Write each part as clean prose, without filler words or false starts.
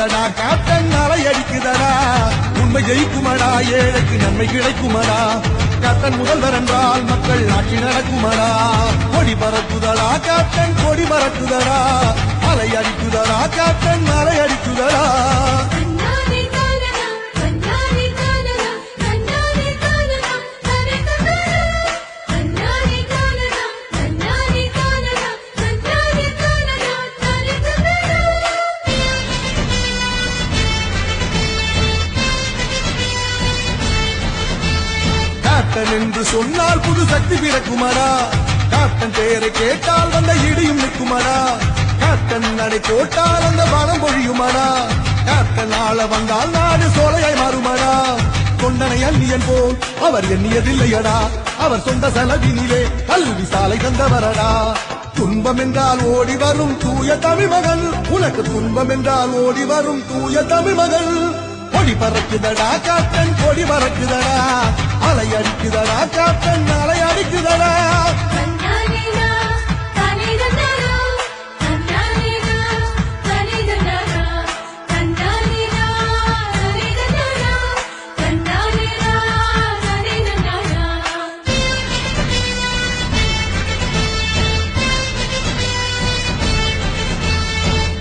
பறக்குதடா captain அலை அடிக்குதடா உண்மை ஜெயிக்குமடா ஏழைக்கு நன்மை கிடைக்குமடா கேப்டன் முதல்வர் என்றால் மக்கள் ஆட்சி நடக்குமடா கொடி பறக்குதடா கேப்டன் கொடி பறக்குதடா அலை அடிக்குதடா கேப்டன் அலை அடிக்குதடா கேப்டன் என்று சொன்னால் புது சக்தி பிறக்குமடா கேப்டன் பெயரை கேட்டால் வந்த இடியும் நிற்குமடா கேப்டன் நடை போட்டால் அந்த பணம் பொழியுமடா கேப்டன் ஆள வந்தால் நாடு சோலையாய் மாறுமடா தொண்டனை அந்நியன் போல் அவர் எண்ணியதில்லையடா அவர் சொந்த செலவினிலே கல்வி சாலை தந்தவரடா துன்பம் என்றால் ஓடி வரும் தூய தமிழ் மகள் உனக்கு துன்பம் என்றால் ஓடி வரும் தூய தமிழ் மகள் கொடி பறக்குதடா கேப்டன் கொடி பறக்குதடா அலை அடிக்குதடா கேப்டன் அலை அடிக்குதடா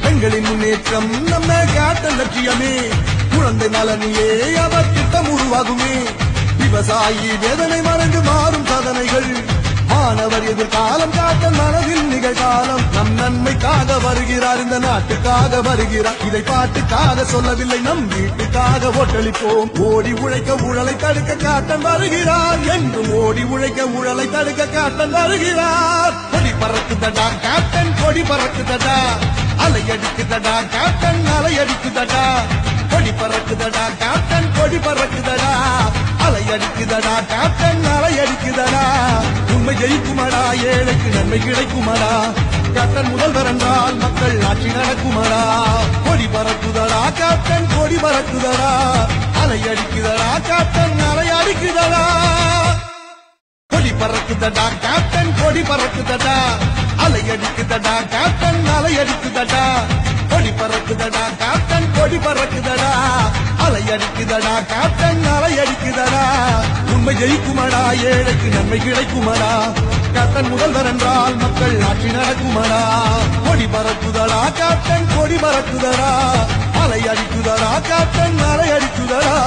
பெண்களின் முன்னேற்றம் நம்ம கேப்டன் லட்சியமே குழந்தை நலனிலே அவர் திட்டம் உருவாகுமே விவசாயி வேதனை மறந்து மாறும் சாதனைகள் மாணவர் எதிர்காலம் கேப்டன் மனதில் நிகழ்காலம் நம் நன்மைக்காக வருகிறார் இந்த நாட்டுக்காக வருகிறார் இதை பாட்டுக்காக சொல்லவில்லை நம் வீட்டுக்காக ஓட்டளிப்போம் ஓடி உழைக்க ஊழலை தடுக்க கேப்டன் வருகிறார் என்றும் ஓடி உழைக்க ஊழலை தடுக்க கேப்டன் வருகிறார் கொடி பறக்குதடா கேப்டன் கொடி பறக்குதடா அலை அடிக்குதடா கேப்டன் அலை அடிக்குதடா கொடி பறக்குதடா கேப்டன் கொடி பறக்குதடா அலை அடிக்குதடா கேப்டன் அலை அடிக்குதடா உண்மை ஜெயிக்குமடா ஏழைக்கு நன்மை கிடைக்குமடா கேப்டன் முதல்வர் என்றால் மக்கள் ஆட்சி நடக்குமடா கொடி பறக்குதடா கேப்டன் கொடி பறக்குதடா அலை அடிக்குதடா கேப்டன் அலை அடிக்குதடா கொடி பறக்குதடா கேப்டன் கொடி பறக்குதடா அலை அடிக்குதடா கேப்டன் அலை அடிக்குதடா கொடி பறக்குதடா கேப்டன் கொடி பறக்குதடா அலை அடிக்குதடா கேப்டன் அலை அடிக்குதடா உண்மை ஜெயிக்குமடா ஏழைக்கு நன்மை கிடைக்குமடா கேப்டன் முதல்வர் என்றால் மக்கள் ஆட்சி நடக்குமடா கொடி பறக்குதடா கேப்டன் கொடி பறக்குதடா அலை அடிக்குதடா கேப்டன் அலை அடிக்குதடா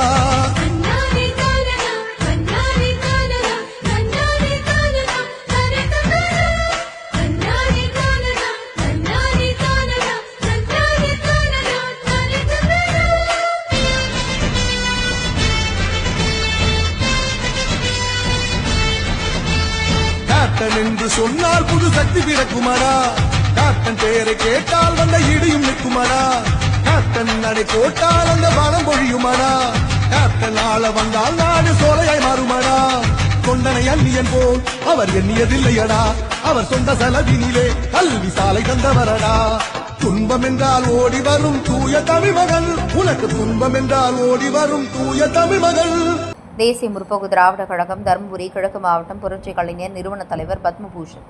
கேப்டன் என்று சொன்னால் புது சக்தி பிறக்குமடா கேப்டன் பெயரை கேட்டால் வந்த இடியும் நிற்குமடா கேப்டன் நடை போட்டால் அந்த பணம் பொழியுமடா கேப்டன் ஆள வந்தால் நாடு சோலையாய் மாறுமடா தொண்டனை அந்நியன் போல் அவர் எண்ணியதில்லையடா அவர் சொந்த செலவினிலே கல்வி சாலை தந்தவரடா துன்பம் என்றால் ஓடி வரும் தூய தமிழ் மகள் உனக்கு துன்பம் என்றால் ஓடி வரும் தூய தமிழ் மகள் தேசிய முற்போக்கு திராவிட கழகம் தருமபுரி கிழக்கு மாவட்டம் புரட்சி கலைஞர் நிறுவன தலைவர் பத்மபூஷன்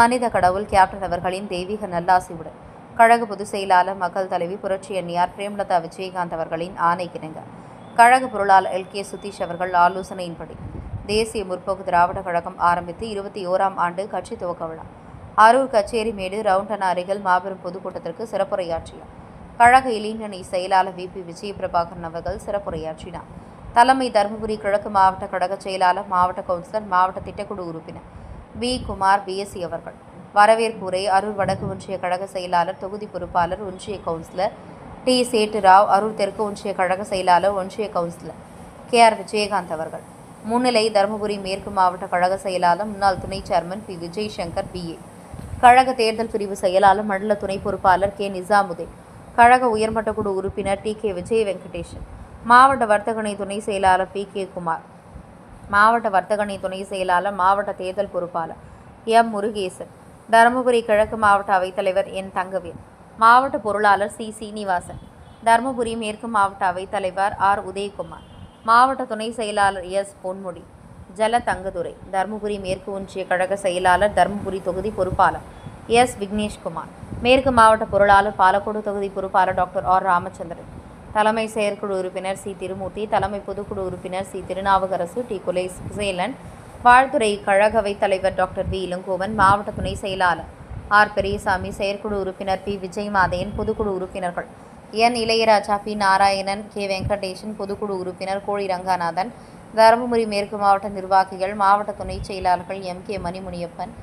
மனித கடவுள் கேப்டன் அவர்களின் தெய்வீக நல்லாசியுடன் கழக பொதுச் செயலாளர் மக்கள் தலைவி புரட்சி அன்னியார் பிரேமலதா விஜயகாந்த் அவர்களின் ஆணைக்கிணங்க கழக பொருளாளர் LK சுதீஷ் அவர்கள் ஆலோசனையின்படி தேசிய முற்போக்கு திராவிட கழகம் ஆரம்பித்து 21ஆம் ஆண்டு கட்சி துவக்க விழா அரூர் கச்சேரிமேடு ரவுண்டனா அருகில் மாபெரும் பொதுக்கூட்டத்திற்கு சிறப்புரையாற்றினார். கழக இளைஞணி செயலாளர் VP விஜயபிரபாகரன் அவர்கள் சிறப்புரையாற்றினார். தலைமை தருமபுரி கிழக்கு மாவட்ட கழக செயலாளர் மாவட்ட கவுன்சிலர் மாவட்ட திட்டக்குழு உறுப்பினர் B. குமார் BSc அவர்கள் வரவேற்புரை அரூர் வடக்கு ஒன்றிய கழக செயலாளர் தொகுதி பொறுப்பாளர் ஒன்றிய கவுன்சிலர் T. சேட்டுராவ் அரூர் தெற்கு ஒன்றிய கழக செயலாளர் ஒன்றிய கவுன்சிலர் KR விஜயகாந்த் அவர்கள் முன்னிலை தருமபுரி மேற்கு மாவட்ட கழக செயலாளர் முன்னாள் துணை chairman P. Vijay Shankar BA கழக தேர்தல் பிரிவு செயலாளர் மண்டல துணை பொறுப்பாளர் K. நிசாமுதீன் கழக உயர்மட்ட குழு உறுப்பினர் T. K. விஜய் வெங்கடேசன் மாவட்ட வர்த்தகணை துணை செயலாளர் P. K. குமார் மாவட்ட வர்த்தகணை துணை செயலாளர் மாவட்ட தேர்தல் பொறுப்பாளர் M. முருகேசன் தருமபுரி கிழக்கு மாவட்ட அவைத்தலைவர் N. தங்கவேல் மாவட்ட பொருளாளர் C. சீனிவாசன் தருமபுரி மேற்கு மாவட்ட அவைத்தலைவர் R. உதயகுமார் மாவட்ட துணை செயலாளர் S. பொன்முடி ஜல தங்கதுரை தருமபுரி மேற்கு ஒன்றிய கழக செயலாளர் தருமபுரி தொகுதி பொறுப்பாளர் S. விக்னேஷ்குமார் மேற்கு மாவட்ட பொருளாளர் பாலக்கோடு தொகுதி பொறுப்பாளர் டாக்டர் ஆர் ராமச்சந்திரன், தலைமை செயற்குழு உறுப்பினர் சி திருமூர்த்தி, தலைமை பொதுக்குழு உறுப்பினர் சி திருநாவுக்கரசு, டி குலேசேலன், வாழ்த்துறை கழகவை தலைவர் டாக்டர் வி இளங்கோவன், மாவட்ட துணை செயலாளர் ஆர் பெரியசாமி, செயற்குழு உறுப்பினர் பி விஜயமாதையன், பொதுக்குழு உறுப்பினர்கள் என் இளையராஜா, பி நாராயணன், கே வெங்கடேசன், பொதுக்குழு உறுப்பினர் கோழி ரங்கநாதன், தருமபுரி மேற்கு மாவட்ட நிர்வாகிகள், மாவட்ட துணை செயலாளர்கள் M K Manimuniyappan,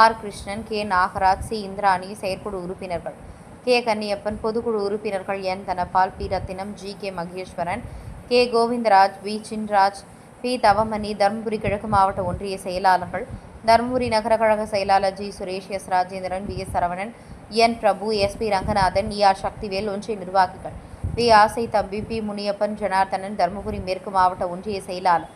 R Krishnan, K Nagaraj, C Indrani, செயற்குழு உறுப்பினர்கள் கே கன்னியப்பன், பொதுக்குழு உறுப்பினர்கள் N Dhanapal, P Rathinam, G K Maheswaran, K Govindaraj, V Chinraj, P Thavamani, Dharmapuri கிழக்கு மாவட்ட ஒன்றிய செயலாளர்கள், தருமபுரி நகர கழக செயலாளர் G Suresh, S Rajendran, V S Saravanan, N Prabhu, S P Ranganathan, E R Sakthivel, ஒன்றிய நிர்வாகிகள் வி ஆசை தம்பி, பி முனியப்பன், ஜனார்த்தனன், தருமபுரி மேற்கு மாவட்ட ஒன்றிய செயலாளர்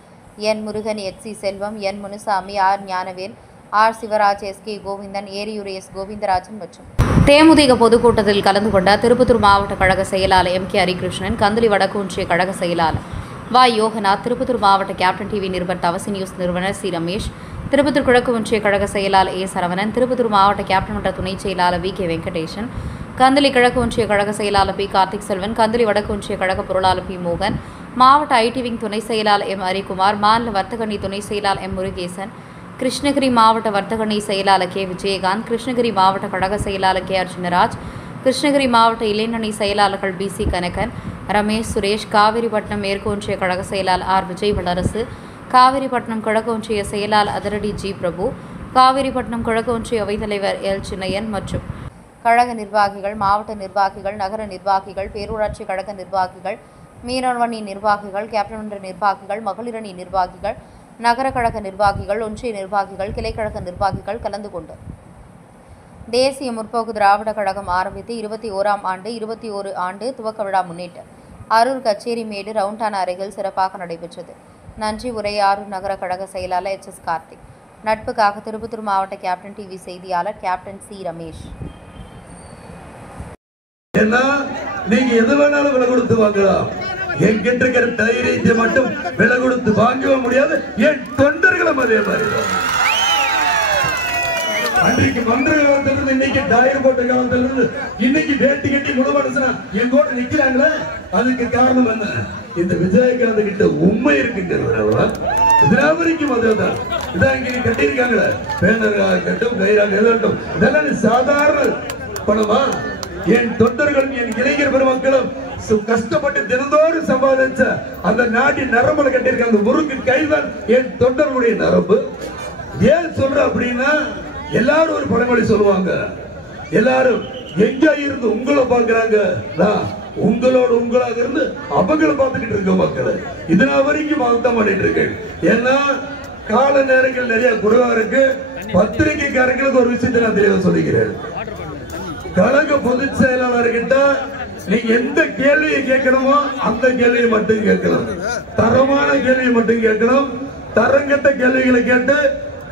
N Murugan, H C Selvam, N Munusamy, R Gnanavel, R Sivaraj, S K Govindan, Eriyur S Govindarajan மற்றும் தேமுதிக பொதுக்கூட்டத்தில் கலந்து கொண்ட திருப்பத்தூர் மாவட்ட கழக செயலாளர் எம் கே ஹரிகிருஷ்ணன், கந்தளி வடக்கு ஒன்றிய கழக செயலாளர் வ யோகநாத், திருப்பத்தூர் மாவட்ட கேப்டன் டிவி நிருபர் தவசி நியூஸ் நிறுவனர் சி ரமேஷ், திருப்பத்தூர் கிழக்கு ஒன்றிய கழக செயலாளர் ஏ சரவணன், திருப்பத்தூர் மாவட்ட கேப்டன் மன்ற துணை செயலாளர் வி கே வெங்கடேசன், கந்தளி கிழக்கு ஒன்றிய கழக செயலாளர் பி கார்த்திக் செல்வன், கந்தளி வடக்கு ஒன்றிய கழக பொருளாளர் பி மோகன், மாவட்ட ஐடி விங் துணை செயலாளர் எம் ஹரிகுமார், மாநில வர்த்தகணி துணை செயலாளர் எம் முருகேசன், கிருஷ்ணகிரி மாவட்ட வர்த்தகணி செயலாளர் கே விஜயகாந்த், கிருஷ்ணகிரி மாவட்ட கழக செயலாளர் கே அர்ஜுனராஜ், கிருஷ்ணகிரி மாவட்ட இளைஞரணி செயலாளர்கள் பி சி கனகன், ரமேஷ், சுரேஷ், காவிரிப்பட்டினம் மேற்கு ஒன்றிய கழக செயலாளர் ஆர் விஜய் வளரசு, காவிரிப்பட்டினம் கிழக்கு ஒன்றிய செயலாளர் அதிரடி ஜி பிரபு, காவிரிப்பட்டினம் கிழக்கு ஒன்றிய அவைத்தலைவர் எல் சின்னையன் மற்றும் கழக நிர்வாகிகள், மாவட்ட நிர்வாகிகள், நகர நிர்வாகிகள், பேரூராட்சி கழக நிர்வாகிகள், மீனவணி நிர்வாகிகள், கேப்டன் மன்ற நிர்வாகிகள், மகளிரணி நிர்வாகிகள், நகர கழக நிர்வாகிகள், ஒன்றிய நிர்வாகிகள், கிளைக்கழக நிர்வாகிகள் கலந்து கொண்டு தேசிய முற்போக்கு திராவிட கழகம் ஆரம்பித்து 21ஆம் ஆண்டு 21 ஆண்டு துவக்க விழா முன்னிட்டு அரூர் கச்சேரிமேடு ரவுண்டானா அருகில் சிறப்பாக நடைபெற்றது. நன்றி உரை அரூர் நகர கழக செயலாளர் எச் எஸ் கார்த்திக். நட்புக்காக திருப்பத்தூர் மாவட்ட கேப்டன் டிவி செய்தியாளர் கேப்டன் சி ரமேஷ். நீங்க எது வேணாலும் விலை கொடுத்து வாங்கலாம், என்கிட்ட இருக்கிற தைரியத்தை மட்டும் விலை கொடுத்து வாங்கவே முடியாது. என் தொண்டர்களும் அதே மாதிரி அன்றைக்கு மந்திர காலத்திலிருந்து இன்னைக்கு டயர் போட்ட காலத்திலிருந்து இன்னைக்கு வேட்டி கட்டி முழு மனுஷனா எங்கோட நிக்கிறாங்களே, அதுக்கு காரணம் என்ன? இந்த விஜயகாந்த் கிட்ட உண்மை இருக்குங்கிறதுனால திராவிடிக்கும் அதேதான். இதான் இங்க கட்டியிருக்காங்களே, பேனராக இருக்கட்டும், கயிறாக இருக்கட்டும், இதெல்லாம் சாதாரண பணமா? என் தொண்டர்களும் என் இளைஞர் பெருமக்களும் கஷ்டப்பட்டு தினந்தோறும் சம்பாதிச்ச அந்த நாட்டின் நரம்புல கட்டியிருக்க அந்த முறுக்கு கைதான் என் தொண்டர்களுடைய நரம்பு. ஏன் சொல்ற அப்படின்னா, எல்லாரும் ஒரு பழமொழி சொல்லுவாங்க, எல்லாரும் எங்க இருந்து உங்களை பாக்குறாங்க, உங்களோட உங்களாக இருந்து அவங்களை பார்த்துக்கிட்டு இருக்க மக்கள் இதனால் வரைக்கும் வாழ்த்த மாட்டிட்டு இருக்கு. ஏன்னா கால நேரங்கள் நிறைய குறைவா இருக்கு. பத்திரிகைக்காரங்களுக்கு ஒரு விஷயத்தை நான் தெளிவாக சொல்லுகிறேன். கழக பொதுச் செயலாளர்கிட்ட நீங்க எந்த கேள்வியை கேட்கணுமோ அந்த கேள்வியை மட்டும் கேட்கணும், தரமான கேள்வியை மட்டும் கேட்கணும். தரங்கட்ட கேள்விகளை கேட்டு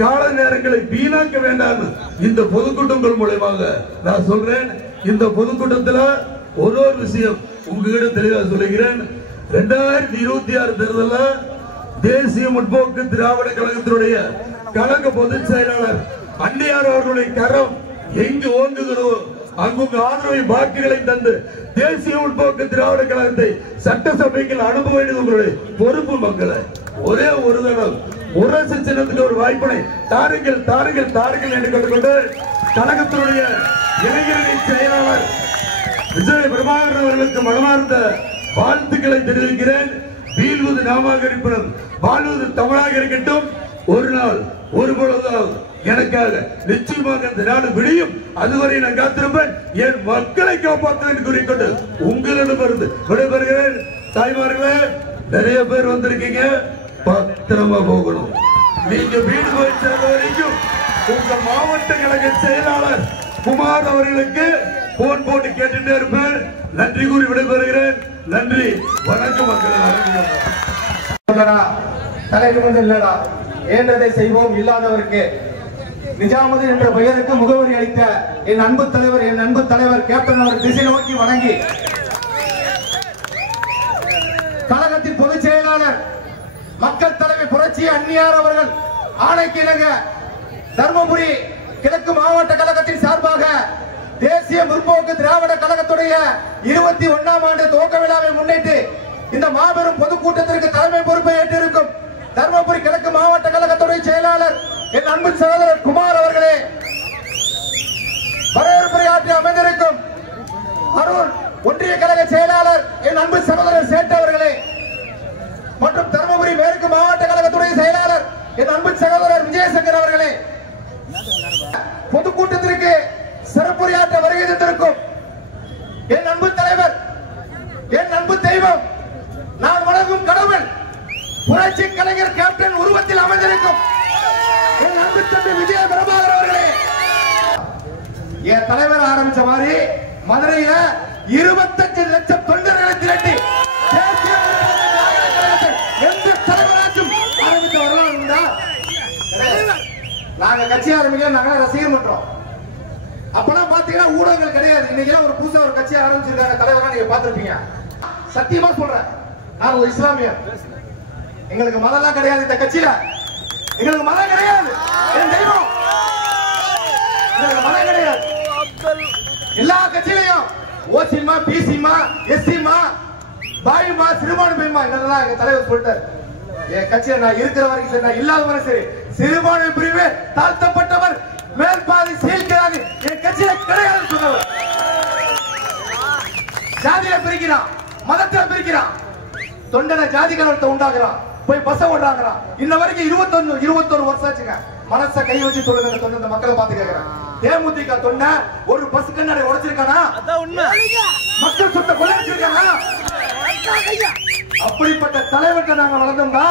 கால நேரங்களை வீணாக்க வேண்டாம். இந்த பொதுக்கூட்டங்கள் மூலமாக நான் சொல்றேன். இந்த பொதுக்கூட்டத்தில் ஒரு விஷயம் உங்ககிட்ட தெளிவாக சொல்லுகிறேன். 2026 தேர்தலில் தேசிய முற்போக்கு திராவிட கழகத்தினுடைய கழக பொதுச் செயலாளர் அன்னியார் அவர்களுடைய கரம் எங்கு ஓங்குகிறோ அங்குங்க ஆதரவை வாக்குகளை தந்து தேசிய முற்போக்கு திராவிட கழகத்தை சட்டசபைக்கு அனுப்ப வேண்டியது உங்களுடைய பொறுப்பு. மக்களை ஒரே ஒரு தடவை உரசு சின்னத்துக்கு ஒரு வாய்ப்பினை தாருங்கள் தாருங்கள் தாருங்கள் என்று கேட்டுக்கொண்டு கழகத்தினுடைய இளைஞரணி செயலாளர் விஜய் பிரபாகரன் அவர்களுக்கு மனமார்ந்த வாழ்த்துக்களை தெரிவிக்கிறேன். வீழ்வது நாமாக இருப்பினும் வாழ்வது தமிழாக இருக்கட்டும். ஒரு நாள் ஒரு பொழுதாவது எனக்காக நிச்சயமாக இந்த நாடு விடியும். அதுவரை நான் காத்திருப்பேன். என் மக்களை காப்பாற்றுவேன் கூறிக்கொண்டு உங்களிடமிருந்து விடைபெறுகிறேன். தாய்மார்களே, நிறைய பேர் வந்திருக்கீங்க, பத்திரமா போகணும். நீங்க வீடு போய் சேர்ந்த வரைக்கும் உங்க மாவட்ட கழக செயலாளர் குமார் அவர்களுக்கு போன் போட்டு கேட்டுட்டே இருப்பேன். நன்றி கூறி விடைபெறுகிறேன். நன்றி, வணக்கம் மக்கள். தலைவர் இல்லடா ஏன்றதை செய்வோம் இல்லாதவருக்கு நிஜாமுதீன் என்ற பெயருக்கு முகவரி அளித்த என் அன்பு தலைவர் கேப்டன் அவர் திசை நோக்கி வணங்கி கழகத்தின் பொதுச் செயலாளர் மக்கள் தலைவர் புரட்சி அன்னியார் அவர்கள் ஆணைக்கிணங்க தருமபுரி கிழக்கு மாவட்ட கழகத்தின் சார்பாக தேசிய முற்போக்கு திராவிட கழகத்துடைய 21ஆம் ஆண்டு துவக்க விழாவை முன்னிட்டு இந்த மாபெரும் பொதுக்கூட்டத்திற்கு தலைமை பொறுப்பை ஏற்றிருக்கும் தர்மபுரி கிழக்கு மாவட்ட கழகத்துடைய செயலாளர் என் அன்பு சகோதரர் குமார் அவர்களே, வரவேற்புரையாற்றி அமைந்திருக்கும் அருண் ஒன்றிய கழக செயலாளர் என் அன்பு சகோதரர் சேட்டு அவர்களே, மற்றும் தர்மபுரி மேற்கு மாவட்ட கழகத்துடைய செயலாளர் என் அன்பு சகோதரர் விஜயசங்கர் அவர்களே, பொதுக்கூட்டத்திற்கு சிறப்புரையாற்ற வருகை தந்திருக்கும் என் அன்பு தலைவர், என் அன்பு தெய்வம், நான் வணங்கும் கடவுள், புரட்சி கலைஞர் கேப்டன் உருவத்தில் அமைந்திருக்கும் என் அன்பு தம்பி விஜய பிரபாகர் அவர்களே, என் தலைவர் ஆரம்பிச்ச மாதிரி மதுரையில 25 லட்சம் தொண்டர்களை திரட்டி தேசிய எந்த தலைவராச்சும் ஆரம்பிச்ச வரலாறு உண்டா? நாங்க கட்சி ஆரம்பிக்க நாங்க ரசிகர் மன்றம். அப்பெல்லாம் பாத்தீங்கன்னா ஊடகங்கள் கிடையாது. இன்னைக்கு ஒரு புதுசா ஒரு கட்சி ஆரம்பிச்சிருக்காங்க தலைவரா நீங்க பாத்துருப்பீங்க. சத்தியமா சொல்றேன், நான் ஒரு இஸ்லாமியர். எங்களுக்கு மதம்லாம் கிடையாது இந்த கட்சியில. எங்களுக்கு மதம் கிடையாது. என் தெய்வம் எங்களுக்கு மதம் கிடையாது. எல்லா கட்சியிலையும் ஓசிமா, பிசிமா, எஸ்சிமா, பாயுமா, சிறுபான்மையுமா இதெல்லாம் எங்க தலைவர் சொல்லிட்டார். என் கட்சியில நான் இருக்கிற வரைக்கும் சரி, நான் இல்லாத வரை சரி, சிறுபான்மை பிரிவு தாழ்த்தப்பட்டவர் மேற்பாதி சீல்கிறாங்க என் கட்சியில கிடையாது சொன்னவர். ஜாதியில பிரிக்கிறான், மதத்துல பிரிக்கிறான், தொண்டனை ஜாதி கலவரத்தை உண்டாக்குறான், போய் பச ஓடுறாங்கிறான். இன்ன வரைக்கும் 21 வருஷம் ஆச்சுங்க. மனச கை வச்சு சொல்லுங்க தொண்ட மக்களை பார்த்து கேட்கிறேன். தேமுதிக தொண்டை ஒரு பஸ் கண்ணாடி உடைச்சிருக்கானா? மக்கள் சொத்தை கொள்ளையடிச்சிருக்கானா? அப்படிப்பட்ட தலைவர்கிட்ட நாங்க வளர்ந்தோம்னா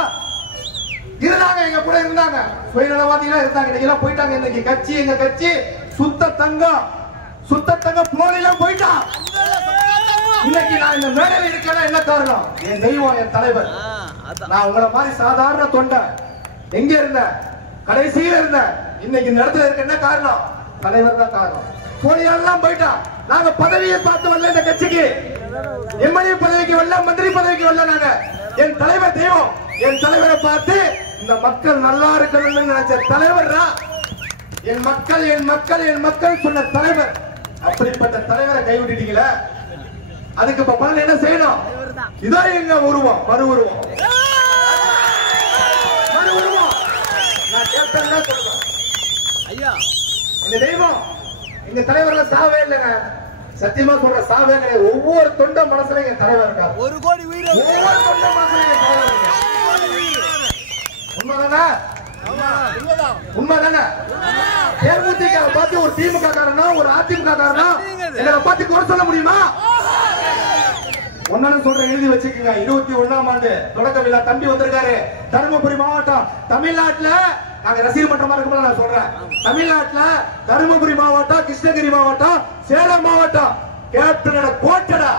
இருந்தாங்க, எங்க கூட இருந்தாங்க, சுயநலவாதிகளா இருந்தாங்க. இன்னைக்கு போயிட்டாங்க. இன்னைக்கு கட்சி எங்க கட்சி சுத்த தங்கம் போலிலாம் போயிட்டான். இன்னைக்கு நான் இந்த மேடையில் இருக்கேன்னா என்ன காரணம்? என் தெய்வம், என் தலைவர். நான் உங்களை மாதிரி சாதாரண தொண்டை, எங்க இருந்த கடைசியில இருந்த, இன்னைக்கு இந்த இடத்துல இருக்க என்ன காரணம்? தலைவர் தான் காரணம். போலியெல்லாம் போயிட்டான். நாங்க பதவியை பார்த்து வரல, இந்த கட்சிக்கு எம்எல்ஏ பதவிக்கு வரல, மந்திரி பதவிக்கு வரல. நாங்க என் தலைவர் தெய்வம். என் தலைவரை பார்த்து இந்த மக்கள் நல்லா இருக்கணும்னு நினைச்ச தலைவர் தான் என் மக்கள், என் மக்கள், என் மக்கள் சொன்ன தலைவர். அப்படிப்பட்ட தலைவரை கைவிட்டுட்டீங்களே, அதுக்கு இப்ப பலன் என்ன செய்யணும்? இதோ எங்க உருவம், மறு உருவம். நான் கேப்டன் தான் சொல்றேன். ஐயா, எங்க தெய்வம், எங்க தலைவர்ல சாவே இல்லைங்க. சத்தியமா சொல்ற, சாவே கிடையாது. ஒவ்வொரு தொண்ட மனசுல எங்க தலைவர் இருக்காரு. 1 கோடி வீடு ஒவ்வொரு தொண்ட மனசுல எங்க தலைவர் இருக்காரு. உண்மைதானே? உண்மைதானே? தேமுதிக பார்த்து ஒரு திமுக காரனா, ஒரு அதிமுக காரனா எங்களை பார்த்து குறை சொல்ல முடியுமா? ஒன்னு சொல்றேன், எழுதி வச்சுக்கோங்க. 21ஆம் ஆண்டு தொடக்க விழா தம்பி வந்திருக்காரு. தருமபுரி மாவட்டம் தமிழ்நாட்டுல நாங்க ரசிகர் மன்றமா இருக்கும்போது நான் சொல்றேன், தமிழ்நாட்டுல தருமபுரி மாவட்டம், கிருஷ்ணகிரி மாவட்டம், சேலம் மாவட்டம் கேப்டனோட கோட்டடா.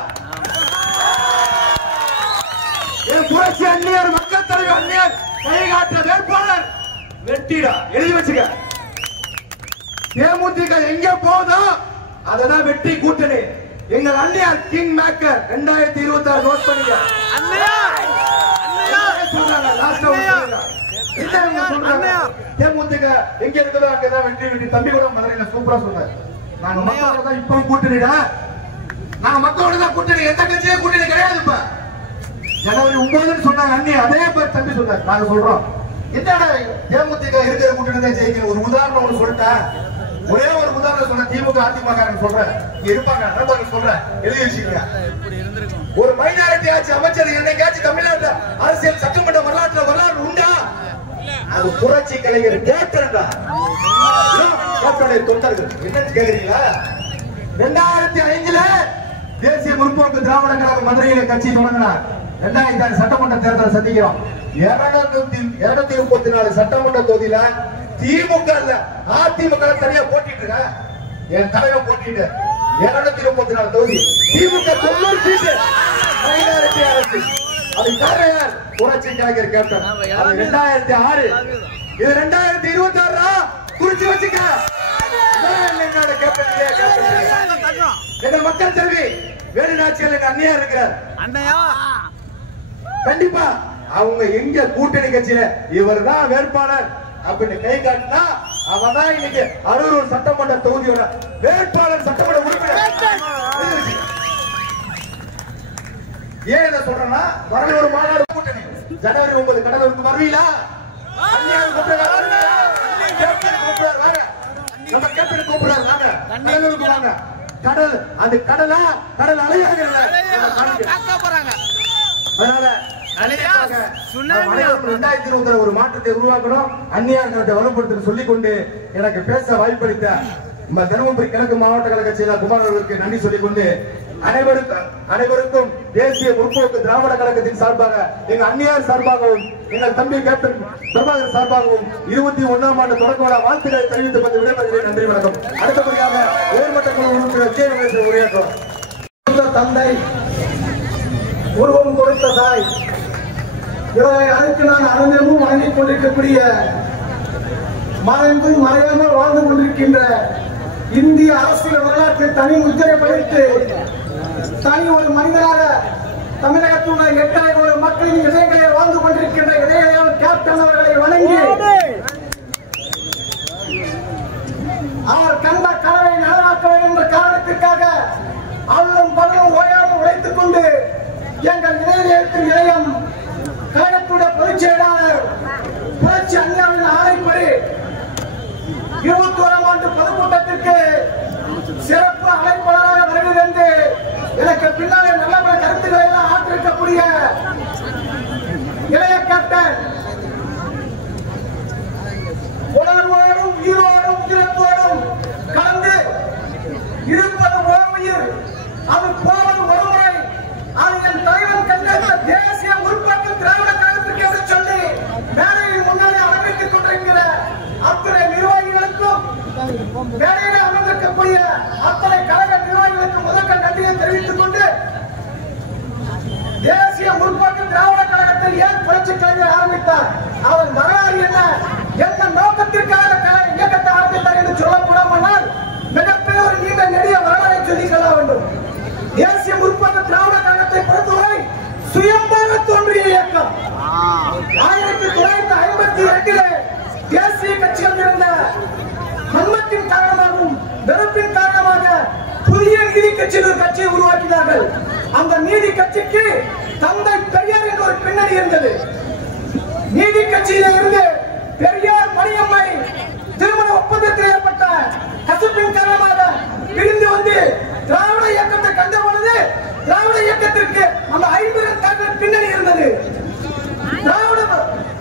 என் புரட்சி அந்நியர், மக்கள் தலைவர் அந்நியர், கைகாட்ட வேட்பாளர் வெட்டிடா. எழுதி வச்சுக்க. தேமுதிக எங்க போதோ அததான் வெற்றி கூட்டணி. எங்கள் அந்நியார் கிங் மேக்கர் 2026 நோட் பண்ணிக்க. தேமுதிக எங்க இருக்குதோ அங்கதான் வெற்றி. வெற்றி தம்பி கூட மதுரையில சூப்பரா சொன்னார். நாங்க மக்களோட தான் இப்ப கூட்டணிடா. நாங்க மக்களோட தான் கூட்டணி, எந்த கட்சியும் கூட்டணி கிடையாது. இப்ப ஜனவரி 9 சொன்னாங்க அந்நிய, அதே பேர் தம்பி சொன்னார். நாங்க சொல்றோம், என்னடா தேமுதிக இருக்கிற கூட்டணி தான் ஜெயிக்கணும். ஒரு உதாரணம் ஒன்று சொல்லிட்டேன், ஒரே ஒரு உதாரணம் சொல்ற. திமுக அதிமுக சொல்றேன், இங்க இருப்பாங்க சொல்றேன், எழுதி வச்சுக்கோங்க. ஒரு மைனாரிட்டி ஆட்சி அமைச்சர் என்னைக்காச்சும் தமிழ்நாட்டுல அரசியல் சட்டமன்ற வரலாறு உண்டா? அது புரட்சி கலைஞர் கேப்டன் தான். தொண்டர்கள் என்ன கேக்குறீங்களா? 2005 தேசிய முற்போக்கு திராவிட கழகம் மதுரையில கட்சி தொடங்கினார். 2006 சட்டமன்ற தேர்தலை சந்திக்கிறோம். 234 சட்டமன்ற தொகுதியில திமுக அதிமுக தனியா போட்டிட்டு இருக்க. என் தலைவர் போட்டிட்டு 234 தொகுதி, திமுக 90 சீட்டு, மைனாரிட்டி அரசு. அது காரணம் புரட்சி கலைஞர் கேப்டன். 2006, இது 2026 குறிச்சு வச்சுக்க. எங்க மக்கள் செல்வி வேலுநாச்சியார் எங்க அண்ணியா இருக்கிறார். கண்டிப்பா அவங்க எங்க கூட்டணி கட்சியில இவர் தான் வேட்பாளர் அப்படின்னு கை காட்டினா அவதான் இன்னைக்கு அரூர் சட்டமன்ற தொகுதியோட வேட்பாளர், சட்டமன்ற உறுப்பினர். ஏன் இதை சொல்றேன்னா, வரலூர் மாநாடு கூட்டணி ஜனவரி 9 கடலூருக்கு வருவீங்களா? கடல் அந்த கடலா கடல் அலையாக அதனால 2020 ஒரு மாற்றத்தை உருவாக்கணும், அந்நியாரத்தை வலுப்படுத்த சொல்லிக்கொண்டு எனக்கு பேச வாய்ப்பளித்த தருமபுரி கிழக்கு மாவட்ட கழக செயலாளர் குமார் அவர்களுக்கு நன்றி சொல்லிக்கொண்டு அனைவருக்கும் தேசிய முற்போக்கு திராவிட கழகத்தின் சார்பாக, எங்க அந்நியார் சார்பாகவும், எங்கள் தம்பி கேப்டன் பிரபாகர் சார்பாகவும் 21ஆம் ஆண்டு தொடக்க விழா வாழ்த்துக்களை தெரிவித்துக் கொண்டு விடைபெறுகிறேன். நன்றி, வணக்கம். அடுத்தபடியாக உயர்மட்ட குழு உறுப்பினர் விஜயநகரத்தில் உரையாற்றும் தந்தை, உருவம் கொடுத்த தாய், இவரை அழைத்து நான் அனைவரும் வழங்கிக் கொண்டிருக்கக்கூடிய மறைந்து மறையாமல் வாழ்ந்து கொண்டிருக்கின்ற இந்திய அரசியல் வரலாற்றில் தனி முத்திரை படைத்து தனி ஒரு மனிதனாக தமிழகத்தில் உள்ள 8000 கோடி மக்களின் இதயங்களை வாழ்ந்து கொண்டிருக்கின்ற இதயங்கள் கேப்டன் அவர்களை வணங்கி அவர் கண்ட கனவை நனவாக்க வேண்டும் என்ற காரணத்திற்காக அல்லும் பகலும் ஓயாமல் உழைத்துக் கொண்டு எங்கள் இணையத்தின் நிலையம் கழகத்துடைய பொதுச் செயலாளர் புரட்சி அண்ணாவின் ஆணைப்படி 21ஆம் ஆண்டு பொதுக்கூட்டத்திற்கு சிறப்பு அழைப்பாளராக வருகிறது என்று எனக்கு பின்னாலே நல்ல பல கருத்துக்களை எல்லாம் ஆற்றிருக்கக்கூடிய இளைய கேப்டன், உணர்வோடும் உயிரோடும் உயிரத்தோடும் கலந்து இருப்பது ஓர் உயிர், அது போவது ஒரு முறை, அது என் தலைவன் கண்ட தேசிய முற்போக்கு திராவிட கழகத்திற்கு என்று சொல்லி மேடையில் முன்னாடி அறிவித்துக் கொண்டிருக்கிற அத்தனை நிர்வாகிகளுக்கும், மேடையில் அமர்ந்திருக்கக்கூடிய அத்தனை கழக நிர்வாகிகளுக்கும் முதற்க நன்றியை தெரிவித்துக் கொண்டு, தேசிய முற்போக்கு திராவிட கழகத்தில் ஏன் புரட்சி கலைஞர் ஆரம்பித்தார், அவர் வரலாறு என்ன, எந்த நோக்கத்திற்காக இயக்கத்தை ஆரம்பித்தார் என்று சொல்லக்கூடாமல் மிகப்பெரிய ஒரு நீண்ட நெடிய வரலாறை சொல்லி செல்ல வேண்டும். தேசிய முற்போக்கு திராவிட கழகத்தை பொறுத்தவரை சுயமாக தோன்றிய இயக்கம். 1952 தேசிய கட்சியில் இருந்த மன்மத்தின் காரணமாகவும் வெறுப்பின் காரணமாக புதிய நீதி கட்சியை உருவாக்கினார்கள். அந்த நீதி கட்சிக்கு தந்தை பெரியார் என்ற ஒரு பின்னணி இருந்தது. நீதி கட்சியில இருந்து பெரியார் மணியம்மை திருமண ஒப்பந்தத்தில் ஏற்பட்ட கசப்பின் காரணமாக பிரிந்து வந்து திராவிட இயக்கத்தை கண்ட பொழுது திராவிட இயக்கத்திற்கு அந்த 50 பின்னணி இருந்தது. திராவிட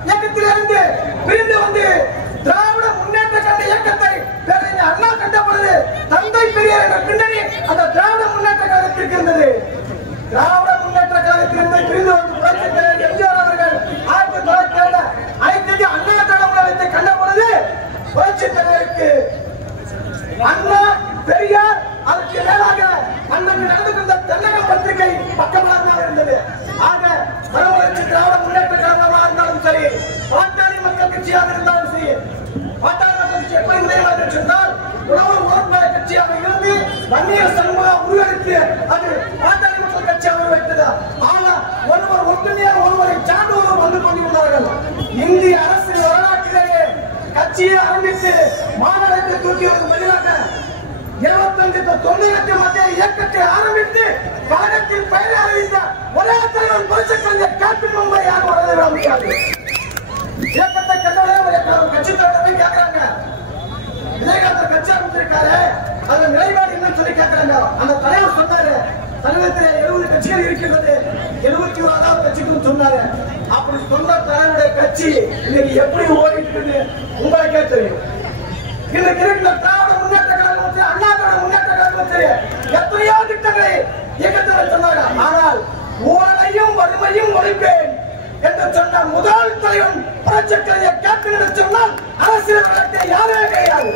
இயக்கத்திலிருந்து பிரிந்து வந்து திராவிட முன்னேற்ற கழக இயக்கத்தை அண்ணா கண்ட பொழுது தந்தை பெரியார் என்ற பின்னணி அந்த திராவிட முன்னேற்ற கழகத்திற்கு இருந்தது. திராவிட முன்னேற்ற கழகத்திலிருந்து பிரிந்து வந்து புரட்சி தலைவர் எம்ஜிஆர் அவர்கள் 1997 அனைத்து அண்ணா தலைவர்களை கண்ட பொழுது புரட்சி தலைவருக்கு அண்ணா பெரியார், அதற்கு மேலாக அன்னைக்கு நடந்து கொண்ட தென்னக பத்திரிகை பக்கமாக இருந்தது. ஆக மறுமலர்ச்சி திராவிட முன்னேற்ற கழகமாக இருந்தாலும் சரி, பாட்டாளி மக்கள் கட்சியாக இருந்தாலும் சரி, பாட்டாளி மக்கள் கட்சி எப்படி உதயமாக சொன்னால் உணவு உடன்பாடு கட்சியாக இருந்து வன்னியர் சமூகம் உருவெடுத்து அது பாட்டாளி மக்கள் கட்சியாக உருவெடுத்தது. ஆனால் ஒருவர் ஒற்றுமையாக ஒருவரை சார்ந்தவர்கள் வந்து கொண்டிருந்தார்கள். இந்திய அரசியல் வரலாற்றிலேயே கட்சியை ஆரம்பித்து மாநிலத்தை தூக்கியதற்கு பதிலாக 25-98 மத்திய இயக்கத்தை ஆரம்பித்து கழகத்தில் பெயரை அறிவித்த ஒரே தலைவர் புரட்சி கலைஞர் கேப்டன் மும்பை யாரும் வரவே முடியாது. இயக்கத்தை கண்டவரே கட்சி தலைவரை கேட்கிறாங்க, விஜயகாந்த் கட்சி ஆரம்பிச்சிருக்காரு, அந்த நிலைப்பாடு என்னன்னு சொல்லி கேட்கிறாங்க. அந்த தலைவர் சொன்னாரு, தலைவத்தில் 70 கட்சிகள் இருக்கிறது, 71வது கட்சிக்கும் சொன்னாரு. அப்படி சொன்ன தலைவருடைய கட்சி இன்னைக்கு எப்படி ஓடிட்டு உங்களுக்கே தெரியும். இன்னைக்கு இருக்கிற திராவிட முன்னேற்ற கழகம், அண்ணா திராவிட முன்னேற்ற கழகம் எத்தனையோ திட்டங்களை இயக்கத்தில் சொன்னாங்க. ஆனால் ஊழலையும் வறுமையும் ஒழிப்பேன் என்று சொன்ன முதல் தலைவன் புரட்சி கலைஞர் கேப்டன் என்று சொன்னால் அரசியல் வளர்ச்சியை யாரே கிடையாது.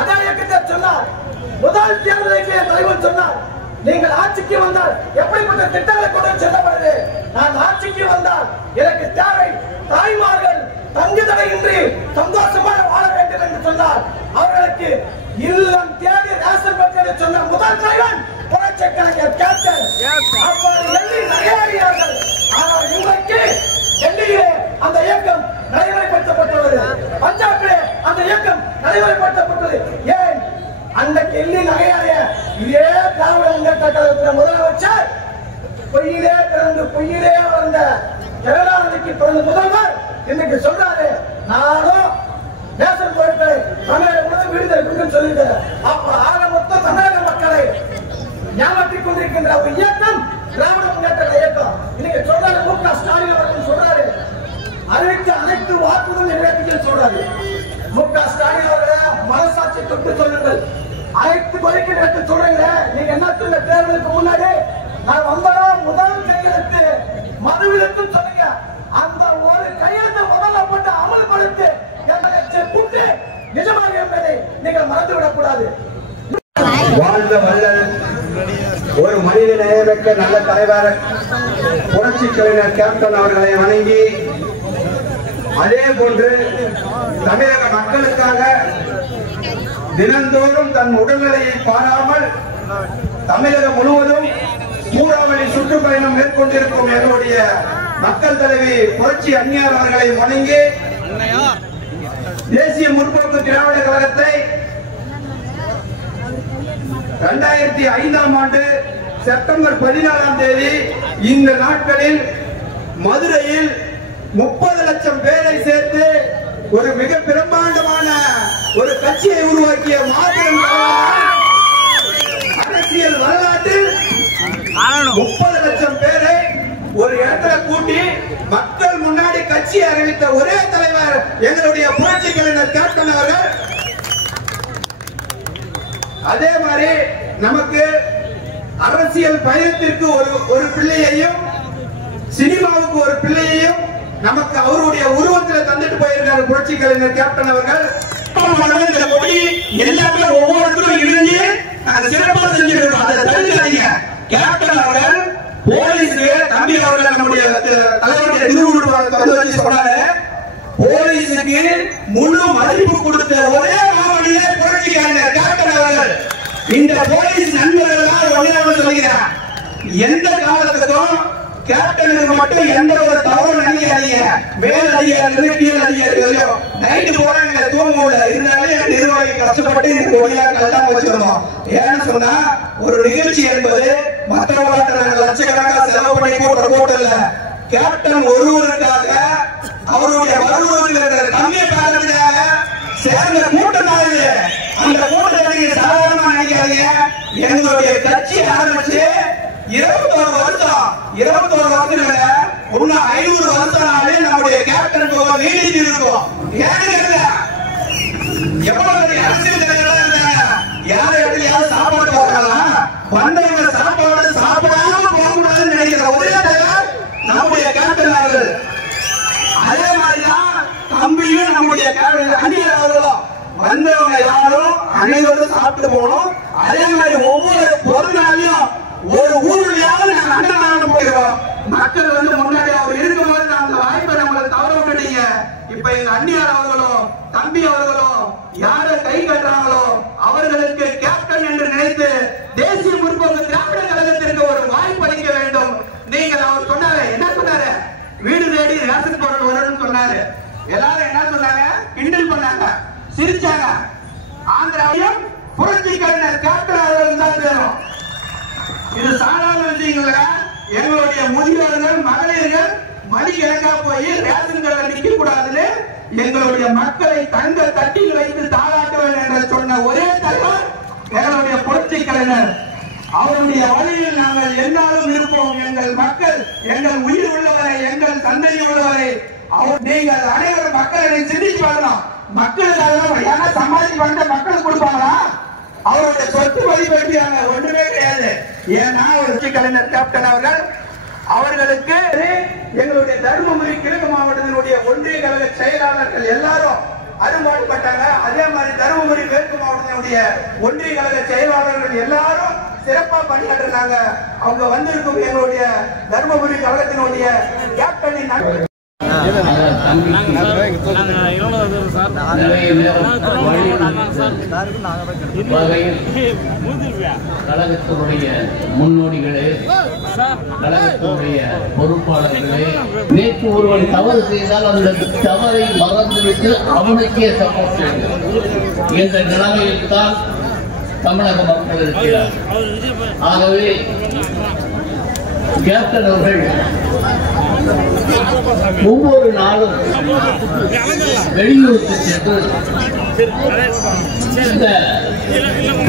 அதான் இயக்கத்தை சொன்னார். முதல் தேர்தலுக்கு தலைவர் சொன்னார், நீங்கள் ஆட்சிக்கு வந்தால் எப்படிப்பட்ட திட்டங்களை கொண்டு செல்லப்படுது, நான் ஆட்சிக்கு வந்தால் எனக்கு தேவை தாய்மார்கள் தங்கு தடையின்றி சந்தோஷமாக வாழ வேண்டும் என்று சொன்னார். அவர்களுக்கு இல்லம் தேடி ரேஷன் பெற்று சொன்ன முதல் தலைவன் புரட்சி கலைஞர் கேப்டன். அப்போது டெல்லி நிறைவேறியார்கள். ஆனால் இன்றைக்கு டெல்லியிலே அந்த இயக்கம் நடைமுறைப்படுத்தப்பட்டுள்ளது. பஞ்சாபிலே அந்த இயக்கம் நடைமுறைப்படுத்தப்பட்டது. ஏன் அந்த எள்ளி நகையாடைய இதே திராவிட முன்னேற்ற கழகத்தின் முதலமைச்சர் பொய்யிலே பிறந்து பொய்யிலே வளர்ந்த ஜெகநாதனுக்கு பிறந்த முதல்வர் இன்னைக்கு சொல்றாரு, நானும் நேசன் பொருட்களை தமிழக விடுதலை சொல்லியிருக்காரு. அப்ப ஆக மொத்தம் தமிழக மக்களை ஞாபகத்தில் கொண்டிருக்கின்ற ஒரு இயக்கம் திராவிட முன்னேற்ற இயக்கம். இன்னைக்கு சொல்றாரு மு.க. ஸ்டாலின் அவர்கள் சொல்றாரு, அறிவித்த அனைத்து வாக்குறுதிகள் நிறைவேற்றி சொல்றாரு. மு.க. ஸ்டாலின் அவர்கள மனசாட்சி தொட்டு சொல்லுங்கள், அனைத்து கோரிக்கை நேற்று சொல்றீங்க. நீங்க என்ன சொல்ல தேர்தலுக்கு முன்னாடி நான் வந்தா முதல் கையெழுத்து மனுவிலக்கு சொல்லுங்க. அந்த ஒரு கையெழுத்தை முதல்ல போட்டு அமல்படுத்தி கூட்டு நிஜமாக என்பதை நீங்கள் மறந்துவிடக் கூடாது. வாழ்ந்த வள்ளல், ஒரு மனித நேயமிக்க நல்ல தலைவர் புரட்சி கலைஞர் கேப்டன் அவர்களை வணங்கி, அதே போன்று தமிழக மக்களுக்காக தினந்தோறும் தன் உடல்நிலையை பாராமல் தமிழகம் முழுவதும் சூறாவளி சுற்றுப்பயணம் மேற்கொண்டிருக்கும் எங்களுடைய மக்கள் தலைவி புரட்சி அன்னியார் அவர்களை வணங்கி, தேசிய முற்போக்கு திராவிட கழகத்தை 2005ஆம் ஆண்டு செப்டம்பர் 14ஆம் தேதி இந்த நாட்களில் மதுரையில் 30 லட்சம் பேரை சேர்த்து ஒரு மிக பிரம்மாண்டமான ஒரு கட்சியை உருவாக்கிய மாபெரும் அரசியல் வரலாற்றில் 30 லட்சம் பேரை ஒரு இடத்துல கூட்டி மக்கள் முன்னாடி கட்சி அறிவித்த ஒரே தலைவர் எங்களுடைய புரட்சி கலைஞர் கேப்டன் அவர்கள். அதே மாதிரி நமக்கு அரசியல் பயணத்திற்கு ஒரு பிள்ளையையும் சினிமாவுக்கு ஒரு பிள்ளையையும் நமக்கு அவருடைய உருவத்தில் தந்துட்டு போயிருக்காரு புரட்சி கலைஞர் கேப்டன் அவர்கள். எல்லாமே ஒவ்வொருத்தரும் இணைஞ்சு சிறப்பாக செஞ்சிருக்கோம். அதை தெரிஞ்சுக்காதீங்க. கேப்டன் அவர்கள் போலீஸுக்கு தம்பி அவர்கள் நம்முடைய தலைவருடைய திருவுருவம் சொன்னாரு, போலீஸுக்கு முழு மதிப்பு கொடுத்த ஒரே மாவட்ட புரட்சி கலைஞர் கேப்டன் அவர்கள். இந்த போலீஸ் நண்பர்கள் ஒன்றே சொல்லுகிறேன், எந்த காலத்துக்கும் கேப்டனுக்கு மட்டும் எந்த ஒரு தவறும் நினைக்காதீங்க. மேல் அதிகாரிகள் கீழ் அதிகாரிகளையும் நைட்டு போறாங்க தூங்க இருந்தாலே நிர்வாகி கஷ்டப்பட்டு இந்த ஒளியாக கல்யாணம் வச்சிருந்தோம். ஏன்னு சொன்னா ஒரு நிகழ்ச்சி என்பது மற்றவர்களாக நாங்கள் லட்சக்கணக்காக செலவு பண்ணி போட்ட கூட்டம் இல்ல. கேப்டன் ஒருவருக்காக அவருடைய வருவர்கள் கம்மிய காரணத்துக்காக சேர்ந்த கூட்டம் தான் இது. அந்த கூட்டத்தை நீங்க சாதாரணமா நினைக்காதீங்க. எங்களுடைய கட்சி ஆரம்பிச்சு 21 வருஷம் இன்னும் 500 வருஷம்னாலே நம்முடைய கேப்டன் நீடித்து இருக்கும். எவ்வளவு அரசியல் தலைவர்களா இருந்தாங்க, யாரை யாரும் சாப்பாடு போகலாம், வந்தவங்க சாப்பாடு சாப்பிடாம போகக்கூடாதுன்னு நினைக்கிற ஒரே தலைவர் நம்முடைய கேப்டன் அவர்கள். அதே மாதிரிதான் தம்பியும் நம்முடைய அணியர் அவர்களும் வந்தவங்க யாரும் அனைவரும் சாப்பிட்டு போகணும். அதே மாதிரி ஒவ்வொரு பொருளாலையும் ஒரு ஊர்லயாவது நாங்க அன்னதானம் போயிடுவோம். மக்கள் முன்னாடி அவர் இருக்கும்போது அந்த வாய்ப்பை நம்மளை தவற விட்டுட்டீங்க. இப்ப எங்க அண்ணியார் அவர்களும் தம்பி அவர்களும் யார கை கட்டுறாங்களோ அவர்களுக்கு கேப்டன் என்று நினைத்து தேசிய முற்போக்கு திராவிட கழகத்திற்கு ஒரு வாய்ப்பு அளிக்க வேண்டும். நீங்கள் அவர் சொன்னாரு, என்ன சொன்னாரு, வீடு தேடி ரேஷன் பொருள் வரும்னு சொன்னாரு. எல்லாரும் என்ன சொன்னாங்க, கிண்டல் பண்ணாங்க, சிரிச்சாங்க. ஆந்திராவையும் புரட்சி கலைஞர் கேப்டன் அவர்கள் தான் சேரும். இது சாதாரண விஷயங்கள எங்களுடைய முதியோர்கள் மகளிர்கள் மணிக்கணக்கா போய் ரேஷன் கடை நிக்க கூடாதுன்னு எங்களுடைய மக்களை தங்க தட்டில் வைத்து தாளாட்ட வேண்டும் என்று சொன்ன ஒரே தலைவர் எங்களுடைய புரட்சி கலைஞர். அவருடைய வழியில் நாங்கள் என்னாலும் இருப்போம். எங்கள் மக்கள், எங்கள் உயிர் உள்ளவரை, எங்கள் சந்ததி உள்ளவரை நீங்கள் அனைவரும் மக்களை சிந்திச்சு வரணும். மக்களுக்காக சமாளிச்சு பண்ண மக்களுக்கு கொடுப்பாங்களா? அவருடைய சொத்து மதிப்பீட்டாங்க ஒன்றுமே கிடையாது. ஏன்னா புரட்சி கலைஞர் கேப்டன் அவர்கள் அவர்களுக்கு எங்களுடைய தருமபுரி கிழக்கு மாவட்டத்தினுடைய ஒன்றிய கழக செயலாளர்கள் எல்லாரும் அரும்பாடுபட்டாங்க. அதே மாதிரி தருமபுரி மேற்கு மாவட்டத்தினுடைய ஒன்றிய கழக செயலாளர்கள் எல்லாரும் சிறப்பா பணியாற்றினாங்க. அவங்க வந்திருக்கும் எங்களுடைய தருமபுரி கழகத்தினுடைய கேப்டனின் கழகத்தினுடைய முன்னோடிகளே, கழகத்தினுடைய பொறுப்பாளர்களே, நேற்று ஒருவன் தவறு செய்தால் அந்த தவறை மறந்துவிட்டு அவனுக்கே சப்போர்ட் செய்யும் என்ற நிலைமையில் தான் தமிழக மக்கள் இருக்கிறார். ஆகவே கேப்டன் அவர்கள் ஒவ்வொரு நாளும் வெளியூருக்கு சென்று இந்த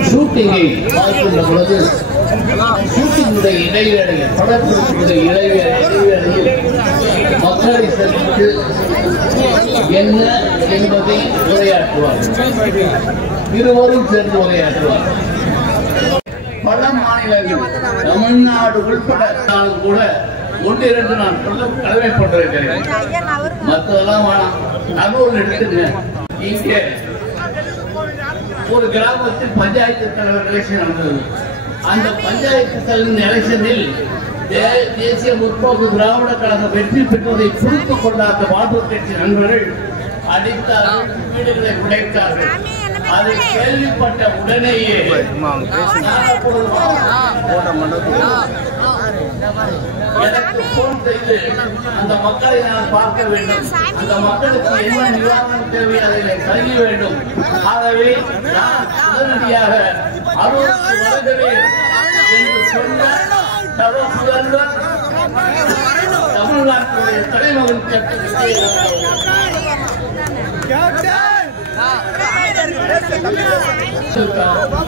ஷூட்டிங்கை பார்க்கின்ற பொழுது ஷூட்டிங்குடைய இடைவேளையில் படப்பிடிப்புடைய இடைவேளையில் மக்களை சந்தித்து என்ன என்பதை உரையாற்றுவார்கள். இருவரும் சேர்ந்து உரையாற்றுவார்கள். பல மாநிலங்கள் தமிழ்நாடு உள்பட கூட ஒன்றிரண்டு நான் சொல்ல கடமைப்பட்டிருக்கிறேன். மற்றதெல்லாம் வேணாம். நகூர் எடுத்துங்க. இங்கே ஒரு கிராமத்தில் பஞ்சாயத்து தலைவர் எலெக்ஷன் நடந்தது. அந்த பஞ்சாயத்து தலைவர் எலெக்ஷனில் தேசிய முற்போக்கு திராவிட கழகம் வெற்றி பெற்றதை புரிந்து கொண்ட அந்த மாற்றுக் கட்சி நண்பர்கள் அடித்தார்கள், வீடுகளை உடைத்தார்கள். அதை கேள்விப்பட்ட உடனேயே எனக்கு போன் செய்து அந்த மக்களை நான் பார்க்க வேண்டும், அந்த மக்களுக்கு என்ன நிவாரணம் தேவை அதை செய்ய வேண்டும். ஆகவே நான் உடனடியாக 60 வருகிறேன் என்று சொன்ன முதல்வர் தமிழ்நாட்டுடைய தலைமகன்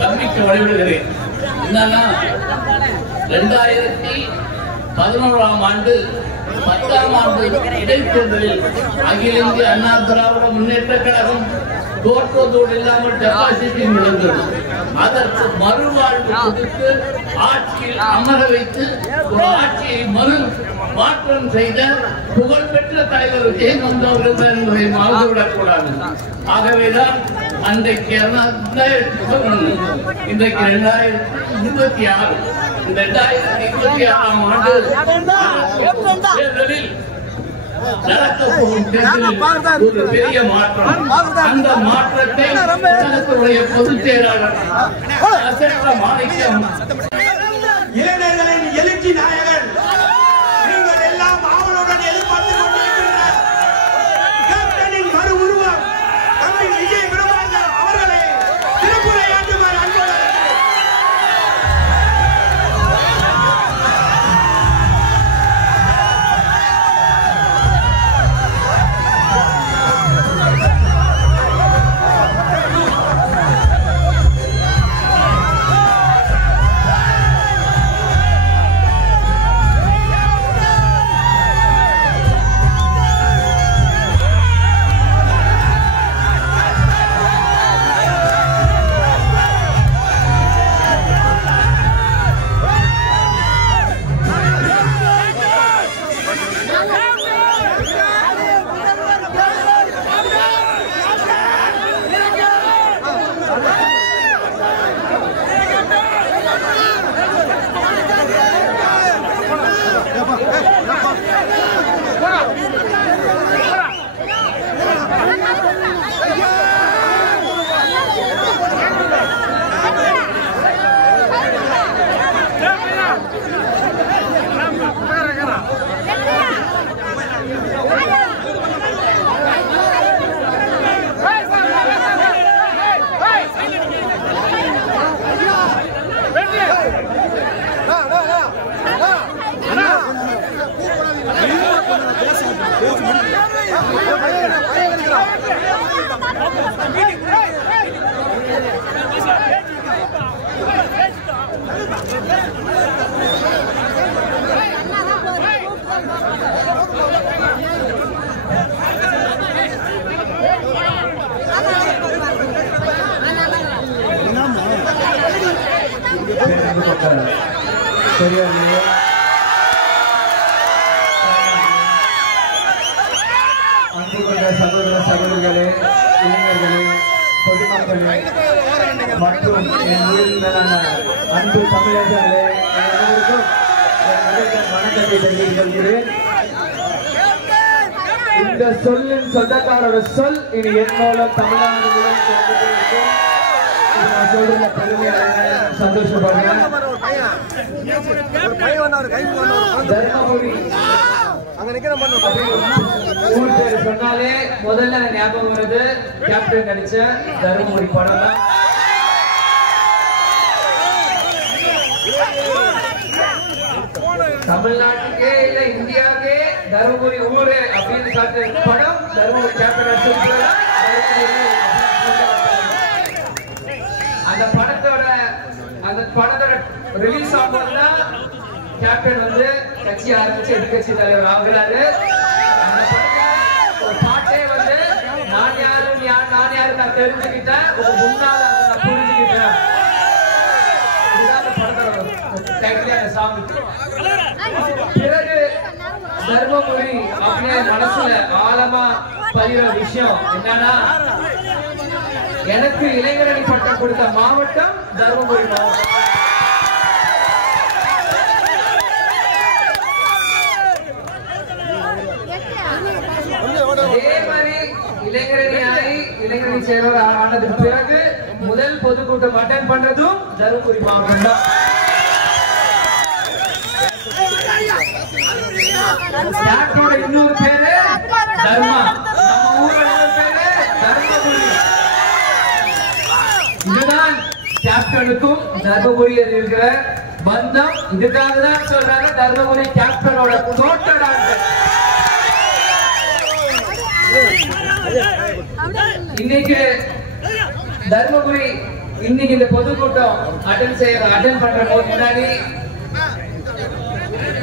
நம்பிக்கை வழிவிடுகிறேன். என்னன்னா 2011ஆம் ஆண்டு 10ஆம் ஆண்டு இடைத்தேர்தலில் அகில இந்திய அண்ணா திராவிட முன்னேற்ற கழகம் தோற்றதோடு இல்லாமல் டெபாசிட் இழந்தது. அதற்கு மறுவாழ்வு கொடுத்து ஆட்சியில் அமர வைத்து ஒரு ஆட்சியை மாற்றம் செய்த புகழ்பெற்ற தலைவர் விஜயகாந்த் அவர்கள் என்பதை மறந்துவிடக்கூடாது. ஆகவேதான் அன்றைக்கு இன்றைக்கு 2026 இந்த 2026ஆம் ஆண்டு தேர்தலில் நடக்கப்போகும் தேர்தலில் ஒரு பெரிய மாற்றம். அந்த மாற்றத்தை கழகத்துடைய பொதுச் செயலாளர் மாணிக்கம் இளைஞர்களின் எழுச்சி நாயகன், நீங்கள் எல்லாம் ஆவலுடன் எதிர்பார்த்துக் கொண்டிருக்கின்ற கேப்டனின் மறு உருவம் தம்பி விஜய் பிரபாகர் அவர்களை திருப்புரையாற்றுமாறு அன்போடு சகோதர சகோதரிகளே, இளைஞர்களே, பொதுமக்களே மற்றும் என் உயிரின் மேலான அன்பு தமிழர்களே, அனைவருக்கும் வணக்கத்தை தெரிவித்துக் கொள்கிறேன். இந்த சொல்லின் சொந்தக்காரோட சொல் இனி என் மூலம் தமிழ்நாடு நான் சொல்றேன் பெருமையாக சந்தோஷப்படுறேன். தர்மபுரி ஊர் பேர் சொன்னாலே முதல்ல ஞாபகம் வருது கேப்டன் நடிச்ச தர்மபுரி படம் தான். தமிழ்நாட்டுக்கே இல்ல இந்தியாவுக்கே தர்மபுரி ஊரு அப்படின்னு காட்டுற படம் தர்மபுரி கேப்டன் நடிச்ச அந்த படத்தோட ரிலீஸ் ஆகும்போதுனா கேப்டன் வந்து கட்சி ஆரம்பிச்சு எதிர்கட்சி தலைவர் ஆகுறாரு. அந்த படத்துல ஒரு பாட்டே வந்து நான் யாரு நான் தெரிஞ்சுக்கிட்டேன் முன்னால நான் புரிஞ்சுக்கிட்டேன். இதுதான் அந்த படத்தோட டைட்டில் சாங். பிறகு தர்மபுரி அப்படியே மனசுல ஆழமா பதிகிற விஷயம் என்னன்னா, எனக்கு இளைஞரணி பட்டம் கொடுத்த மாவட்டம் தர்மபுரி மாவட்டம். அதே மாதிரி இளைஞரணி செயலர் ஆனதுக்கு பிறகு முதல் பொதுக்கூட்டம் அட்டெண்ட் பண்றதும் தர்மபுரி மாவட்டம் தான். இன்னொரு பேரு தர்மா, நம்ம ஊரோட பேரு தர்மபுரி. இதுதான் கேப்டனுக்கும் தர்மபுரியில் இருக்கிற பந்தம். இதுக்காக தான் சொல்றாங்க தர்மபுரி கேப்டனோட தோட்டடாங்க. இன்னைக்கு தர்மபுரி இன்னைக்கு இந்த பொதுக்கூட்டம் அட்டெண்ட் பண்ற முன்னாடி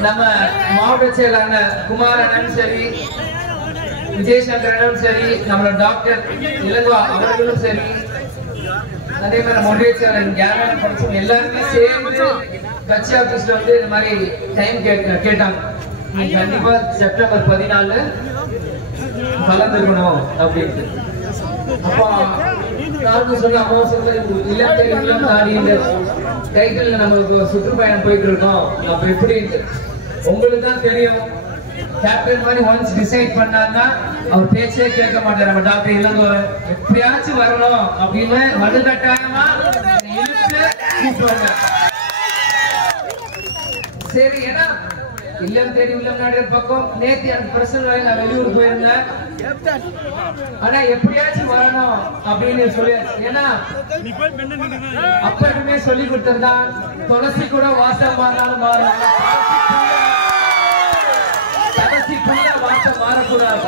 நம்ம மாவட்ட செயலாளர் குமார் அண்ணன் சரி, விஜயசங்கரனும் சரி, நம்மளோட டாக்டர் இளங்கோ அவர்களும் சரி, அதே மாதிரி மொழியை செயலர் ஞானம் படிச்சவங்க எல்லாருமே சேர்ந்து கட்சி ஆபீஸ்ல வந்து இந்த மாதிரி டைம் கேட்டாங்க. நீங்க கண்டிப்பா செப்டம்பர் 14 கலந்துக்கணும் அப்படின்ட்டு. அப்போ நானும் சொல்ல அம்மா சொல்ல இல்லம் தாடி இந்த டைட்டில் நம்ம சுற்றுப்பயணம் போயிட்டு இருக்கோம். அப்ப எப்படி உங்களுக்கு தான் தெரியும். கேப்டன் மாதிரி ஒன்ஸ் டிசைட் பண்ணாருன்னா அவர் பேச்சே கேட்க மாட்டார். நம்ம டாக்டர் இளங்கோ எப்படியாச்சும் வரணும் அப்படின்னு வலுக்கட்டாயமா இழுத்து கூப்பிடுவாங்க. சரி, ஏன்னா இல்லம் தேடி உள்ளம் நாடு பக்கம் நேத்து எனக்கு பிரச்சனை நான் வெளியூர் போயிருந்தேன். ஆனா எப்படியாச்சும் வரணும் அப்படின்னு சொல்லியாச்சு. ஏன்னா அப்பவே சொல்லி கொடுத்திருந்தான், துளசி கூட வாசம் மாறினாலும் மாறலாம், துளசிக்குள்ள வாசம் மாறக்கூடாது.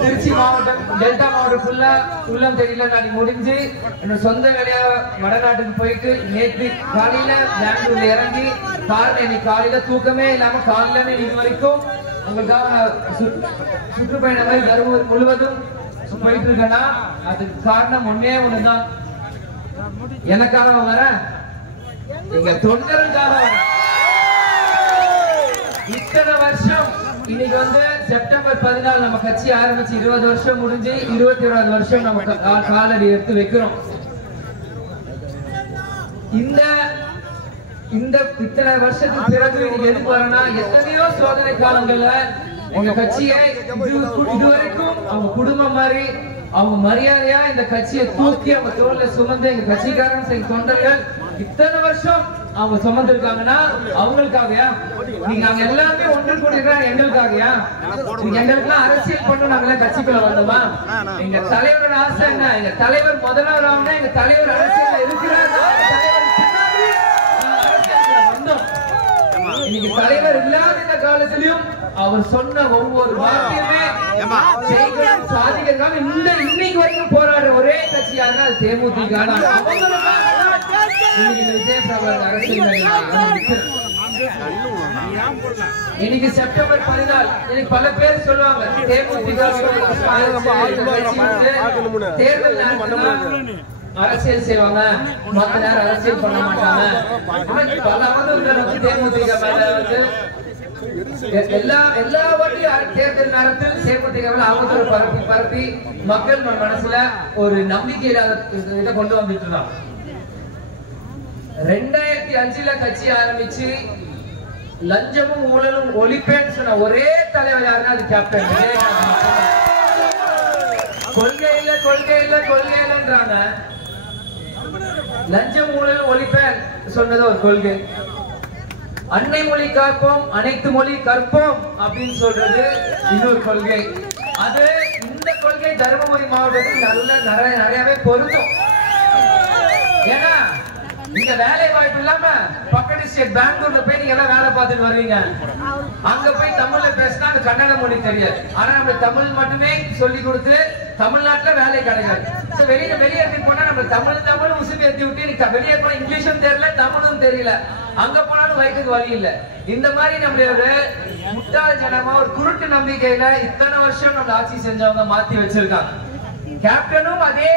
திருச்சி மாவட்டம் டெல்டா மாவட்டம் ஃபுல்லா உள்ளம் தெரியல நாடி முடிஞ்சு என்னோட சொந்த வேலையா வடநாட்டுக்கு போயிட்டு நேற்று காலையில பெங்களூர்ல இறங்கி இன்னைக்கு காலையில தூக்கமே இல்லாம காலையில இது வரைக்கும் உங்களுக்காக சுற்றுப்பயணம் மாதிரி தர்மபுரி முழுவதும் போயிட்டு இருக்கேன்னா அதுக்கு காரணம் ஒன்னே ஒண்ணுதான். எனக்காக வர எங்க தொண்டருக்காக வர. இத்தனை வருஷம் இன்னைக்கு வந்து செப்டம்பர் 14 நம்ம கட்சி ஆரம்பிச்சு 20 வருஷம் முடிஞ்சு 21வது வருஷம் நம்ம காலடி எடுத்து வைக்கிறோம். இந்த இத்தனை வருஷத்துக்கு பிறகு இன்னைக்கு எதுக்கு வரனா, எத்தனையோ சோதனை காலங்கள்ல எங்க கட்சியை இதுவரைக்கும் அவங்க குடும்பம் மாதிரி அவங்க மரியாதையா இந்த கட்சியை தூக்கி அவங்க தோல்ல சுமந்து எங்க கட்சிக்காரன் எங்க தொண்டர்கள் இத்தனை வருஷம் அவங்க சுமந்திருக்காங்கன்னா அவங்களுக்காகயா? நீங்க அங்க எல்லாருமே ஒன்று கூடியிருக்காங்க எங்களுக்காகயா? நீங்க எங்களுக்குலாம் அரசியல் பண்ணணும், நாங்களாம் கட்சிக்குள்ள வந்தோமா? எங்க தலைவரோட ஆசை என்ன? எங்க தலைவர் முதல்வர் ஆகணும், எங்க தலைவர் அரசியல் இருக்கிறார், வந்தோம். இன்னைக்கு தலைவர் இல்லாத இந்த காலத்திலையும் அவர் சொன்ன ஒவ்வொரு வார்த்தையுமே சாதிக்கிறதுக்காக இன்னைக்கு வரைக்கும் போராடுற ஒரே கட்சியாக தேமுதிக. இன்னைக்கு செப்டம்பர் 14 எனக்கு பல பேர் சொல்லுவாங்க தேமுதிக தேர்தல் அரசியல் செய்வாங்க, மற்ற நேரம் அரசியல் பண்ண மாட்டாங்க. பல அவதூறுகள் தேமுதிக மேல வந்து எல்லா வாட்டியும் தேர்தல் நேரத்தில் தேமுதிக அவதூறு பரப்பி மக்கள் மனசுல ஒரு நம்பிக்கை இல்லாத கொண்டு வந்துட்டு இருந்தாங்க. 2005 கட்சி ஆரம்பிச்சு லஞ்சமும் ஊழலும் ஒழிப்பேன்னு சொன்ன ஒரே தலைவர் யாருன்னா அது கேப்டன் கொள்கை இல்ல கொள்கை இல்ல கொள்கை இல்லைன்றாங்க. லஞ்சம் ஊழல் ஒழிப்பேன் சொன்னது ஒரு கொள்கை. அன்னை மொழி காப்போம் அனைத்து மொழி கற்போம் அப்படின்னு சொல்றது இன்னொரு கொள்கை. அது இந்த கொள்கை தருமபுரி மாவட்டத்தில் நிறையவே பொருந்தும். ஏன்னா நீங்க வேலை வாய்ப்பு இல்லாம பக்கத்து ஸ்டேட் பெங்களூர்ல போய் நீங்க எல்லாம் வேலை பார்த்துட்டு வருவீங்க. அங்க போய் தமிழ்ல பேசினா அந்த கன்னட மொழி தெரியாது. ஆனா நம்ம தமிழ் மட்டுமே சொல்லி கொடுத்து தமிழ்நாட்டுல வேலை கிடைக்காது. வெளியே போனா நம்ம தமிழ் உசுப்பி ஏற்றி விட்டு வெளியே போனா இங்கிலீஷும் தெரியல தமிழும் தெரியல. அங்க போனாலும் வயிற்றுக்கு வழி இல்ல. இந்த மாதிரி நம்மளுடைய ஒரு முட்டாள் ஜனமா ஒரு குருட்டு நம்பிக்கையில இத்தனை வருஷம் நம்ம ஆட்சி செஞ்சவங்க மாத்தி வச்சிருக்காங்க. கேப்டனும் அதே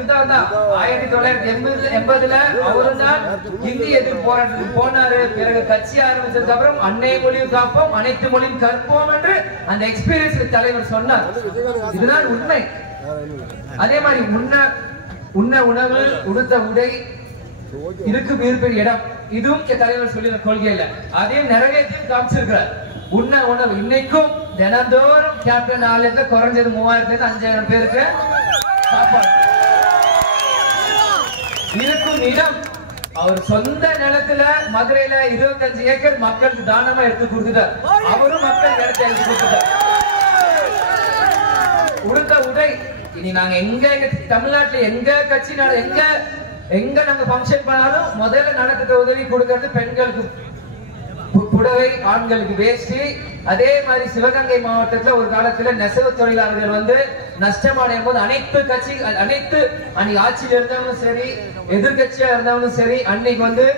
இதான் 1980 அவருதான் ஹிந்தி எதிர்ப்பு போராட்டத்துக்கு போனாரு. பிறகு கட்சி ஆரம்பிச்சதுக்கு அப்புறம் அன்னை மொழியும் காப்போம் அனைத்து மொழியும் கற்போம் என்று அந்த எக்ஸ்பீரியன்ஸ் தலைவர் சொன்னார். இதுதான் உண்மை. அதே மாதிரி உண்ண உணவு உடுத்த உடை இருக்கும் இருப்பின் இடம் இதுவும் தலைவர் சொல்லி கொள்கையில அதையும் நிறைவேற்றியும் காமிச்சிருக்கிறார். உண்ண உணவு இன்னைக்கும் தினந்தோறும் கேப்டன் ஆலயத்துல குறைஞ்சது 3000-5000 பேருக்கு சாப்பாடு இருக்கும் இடம். அவர் சொந்த நிலத்துல மதுரையில 25 ஏக்கர் மக்களுக்கு தானமா எடுத்து கொடுத்துட்டார். அவரும் மக்கள் இடத்தை எடுத்து கொடுத்துட்டார். உடுத்த உடை இனி நாங்க எங்க தமிழ்நாட்டுல எங்க கட்சி எங்க நாங்க பங்கன் பண்ணாலும் முதல்ல நடக்கிற உதவி கொடுக்கறது பெண்களுக்கு புடவை ஆண்களுக்கு வேஷ்டி. அதே மாதிரி சிவகங்கை மாவட்டத்துல ஒரு காலத்துல நெசவு தொழிலாளர்கள் நஷ்டமடையும் போது அனைத்து அன்னைக்கு ஆட்சியில இருந்தவங்களும் சரி எதிர்கட்சியா இருந்தவங்களும் சரி அன்னைக்கு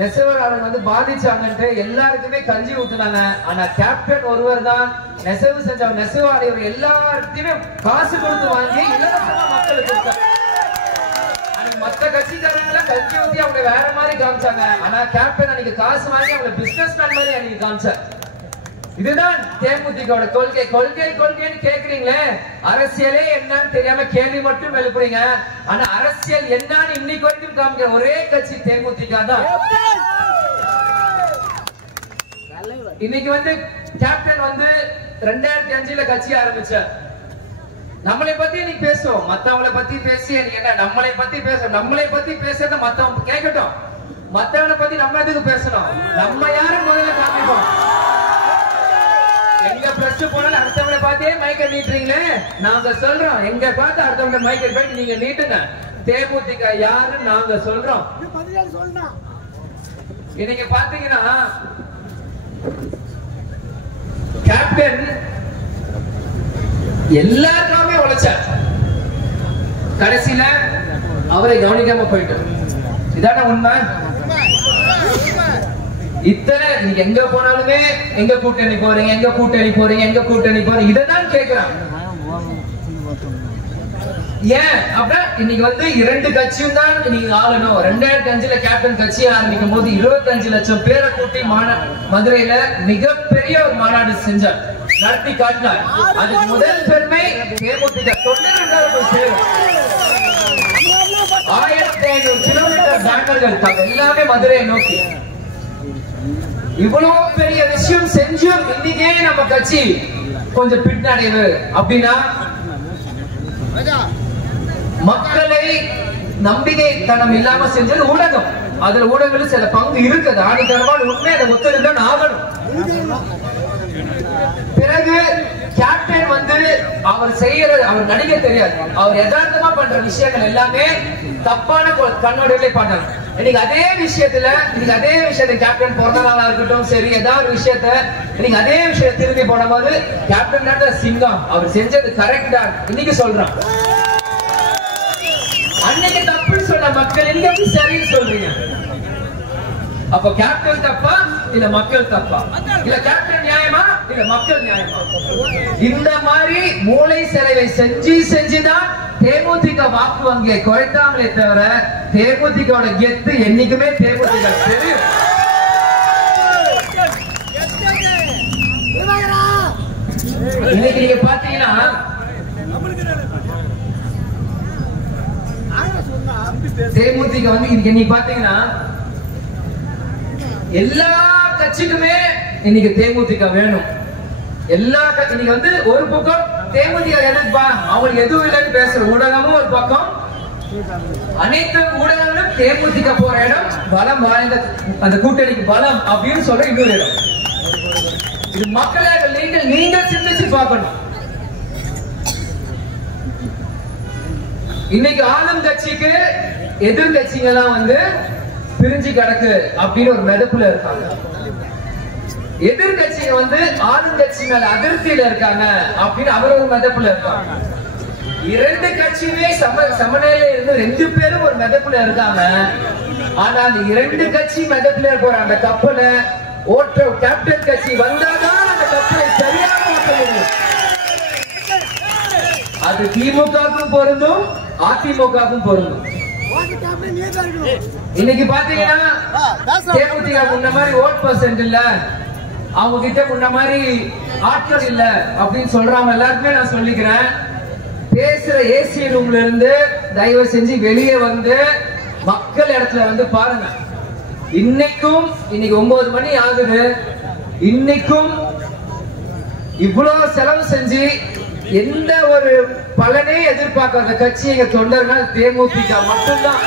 நெசவாளர்கள் பாதிச்சாங்கன்ட்டு எல்லாருக்குமே கஞ்சி ஊத்துனாங்க. ஆனா கேப்டன் ஒருவர் தான் நெசவு செஞ்சவங்க நெசவாளிகள் எல்லாத்தையுமே காசு கொடுத்து வாங்கி இலவசமா மக்களுக்கு கொடுத்தாங்க. மத்த கட்சிக்காரங்க கட்சி ஊத்தி அவங்க வேற மாதிரி காமிச்சாங்க. ஆனா கேப்டன் அன்னைக்கு காசு வாங்கி அவங்க பிசினஸ் மேன் மாதிரி அன்னைக்கு காமிச்சார். இதுதான் தேமுதிகோட கொள்கை. கொள்கைன்னு கேக்குறீங்களே, அரசியலே என்னன்னு தெரியாம கேள்வி மட்டும் எழுப்புறீங்க. ஆனா அரசியல் என்னன்னு இன்னைக்கு வரைக்கும் காமிக்கிற ஒரே கட்சி தேமுதிக தான். இன்னைக்கு கேப்டன் 2005 கட்சி ஆரம்பிச்சார். நம்மளை பத்தி இன்னைக்கு பேசுவோம், மத்தவங்களை பத்தி பேசி என்ன நம்மளை பத்தி பேசுறோம். நம்மளை பத்தி பேசுறத மத்தவங்க கேட்கட்டும். மத்தவனை பத்தி நம்ம எதுக்கு பேசணும்? நம்ம யாரு முதல்ல காமிப்போம். எங்க பிரஸ் போனாலும் அடுத்தவங்களை பார்த்தே மைக்க நீட்டுறீங்களே, நாங்க சொல்றோம். எங்க பார்த்து அடுத்தவங்க மைக்க போயிட்டு நீங்க நீட்டுங்க. தேமுதிக யாருன்னு நாங்க சொல்றோம். இன்னைக்கு பாத்தீங்கன்னா கேப்டன் எல்லாருக்குமே உழைச்சார். கடைசியில அவரை கவனிக்காம போயிட்டார். இதான உண்மை. இத்தனை எங்க போனாலுமே எங்க கூட்டணி போறீங்க எங்க கூட்டணி போறீங்க எங்க கூட்டணி போறீங்க இதான் கேக்குறாங்க. ஏன் அப்படின்னா இன்னைக்கு 2 கட்சியும் தான் நீங்க ஆளணும். 2005 கேப்டன் கட்சி ஆரம்பிக்கும் போது 25 லட்சம் பேரை கூட்டி மதுரையில மிகப்பெரிய ஒரு மாநாடு செஞ்சார், நடத்தி காட்டினார். அதுக்கு முதல் பெருமை தேமுதிக 92 சேரும். 1500 கிலோமீட்டர் பேனர்கள் எல்லாமே மதுரையை நோக்கி. இவ்வளவு பெரிய விஷயம் செஞ்சும் இன்னைக்கே நம்ம கட்சி கொஞ்சம் பின்னடைவு அப்படின்னா மக்களை நம்பிக்கை தனம் இல்லாம செஞ்சது ஊடகம். அதுல ஊடகங்கள் சில பங்கு இருக்குது. ஆணித்தரமான உண்மை அதை ஒத்துதான் ஆகணும். பிறகு கேப்டன் அவர் செய்யறது அவர் நடிக்க தெரியாது. அவர் யதார்த்தமா பண்ற விஷயங்கள் எல்லாமே தப்பான கண்ணோட்டத்திலே பண்றாங்க. இன்னைக்கு அதே விஷயத்தை கேப்டன் பிறந்த நாளா இருக்கட்டும் சரி ஏதாவது ஒரு விஷயத்த இன்னைக்கு அதே விஷயத்தை திரும்பி போடும்போது கேப்டன் சிங்கம் அவர் செஞ்சது கரெக்டா இன்னைக்கு சொல்றான். அன்னைக்கு தப்புன்னு சொன்ன மக்கள் இன்னைக்கு சரின்னு சொல்றீங்க. அப்ப கேப்டன் தப்பா இல்ல மக்கள் தப்பா? இல்ல கேப்டன் நியாயமா இல்ல மக்கள் நியாயமா? இந்த மாதிரி மூளை செலவை செஞ்சுதான் தேமுதிக வாக்கு வங்கியை குறைத்தாமலே தவிர தேமுதிகோட கெத்து என்னைக்குமே தேமுதிக தெரியும். இன்னைக்கு நீங்க பாத்தீங்கன்னா தேமுதிக இன்னைக்கு பாத்தீங்கன்னா எல்லா கட்சிக்குமே இன்னைக்கு தேமுதிக வேணும். எல்லா இன்னைக்கு வந்து ஒரு பக்கம் தேமுதிக எதிர்ப்பா அவங்களுக்கு எதுவும் இல்லைன்னு பேசுற ஊடகமும் ஒரு பக்கம், அனைத்து ஊடகங்களும் தேமுதிக போற இடம் பலம் வாய்ந்த அந்த கூட்டணிக்கு பலம் அப்படின்னு சொல்ற இன்னொரு இடம். இது மக்களாக நீங்கள் சிந்திச்சு பார்க்கணும். இன்னைக்கு ஆளும் கட்சிக்கு எதிர்கட்சிங்க எல்லாம் வந்து பிரிஞ்சு கிடக்கு அப்படின்னு ஒரு மெதப்புல இருக்காங்க. எதிர்கட்சிங்க வந்து ஆளுங்கட்சி மேல அதிருப்தியில இருக்காங்க அப்படின்னு அவர் ஒரு மெதப்புல இருக்காங்க. இரண்டு கட்சியுமே சமநிலையில இருந்து ரெண்டு பேரும் ஒரு மெதப்புல இருக்காங்க. ஆனா அந்த இரண்டு கட்சி மெதப்புல போற அந்த கப்பலை ஓட்ட கேப்டன் கட்சி வந்தாதான் அந்த கப்பலை சரியாக ஓட்ட முடியும். அது திமுகவுக்கும் பொருந்தும் அதிமுகவுக்கும் பொருந்தும். இன்னைக்கு பாத்தீங்கன்னா தேமுதிக முன்ன மாதிரி ஓட் பர்சன்ட் இல்ல, அவங்க கிட்ட முன்ன மாதிரி ஆட்கள் இல்ல அப்படின்னு சொல்றாங்க. எல்லாருக்குமே நான் சொல்லிக்கிறேன், பேசுற ஏசி ரூம்ல இருந்து தயவு செஞ்சு வெளியே வந்து மக்கள் இடத்துல வந்து பாருங்க. இன்னைக்கும் இன்னைக்கு 9 மணி ஆகுது, இன்னைக்கும் இவ்வளவு செலவு செஞ்சு எந்த ஒரு பலனே எதிர்பார்க்காத கட்சி எங்க தொண்டர்கள் தேமுதிக மட்டும்தான்.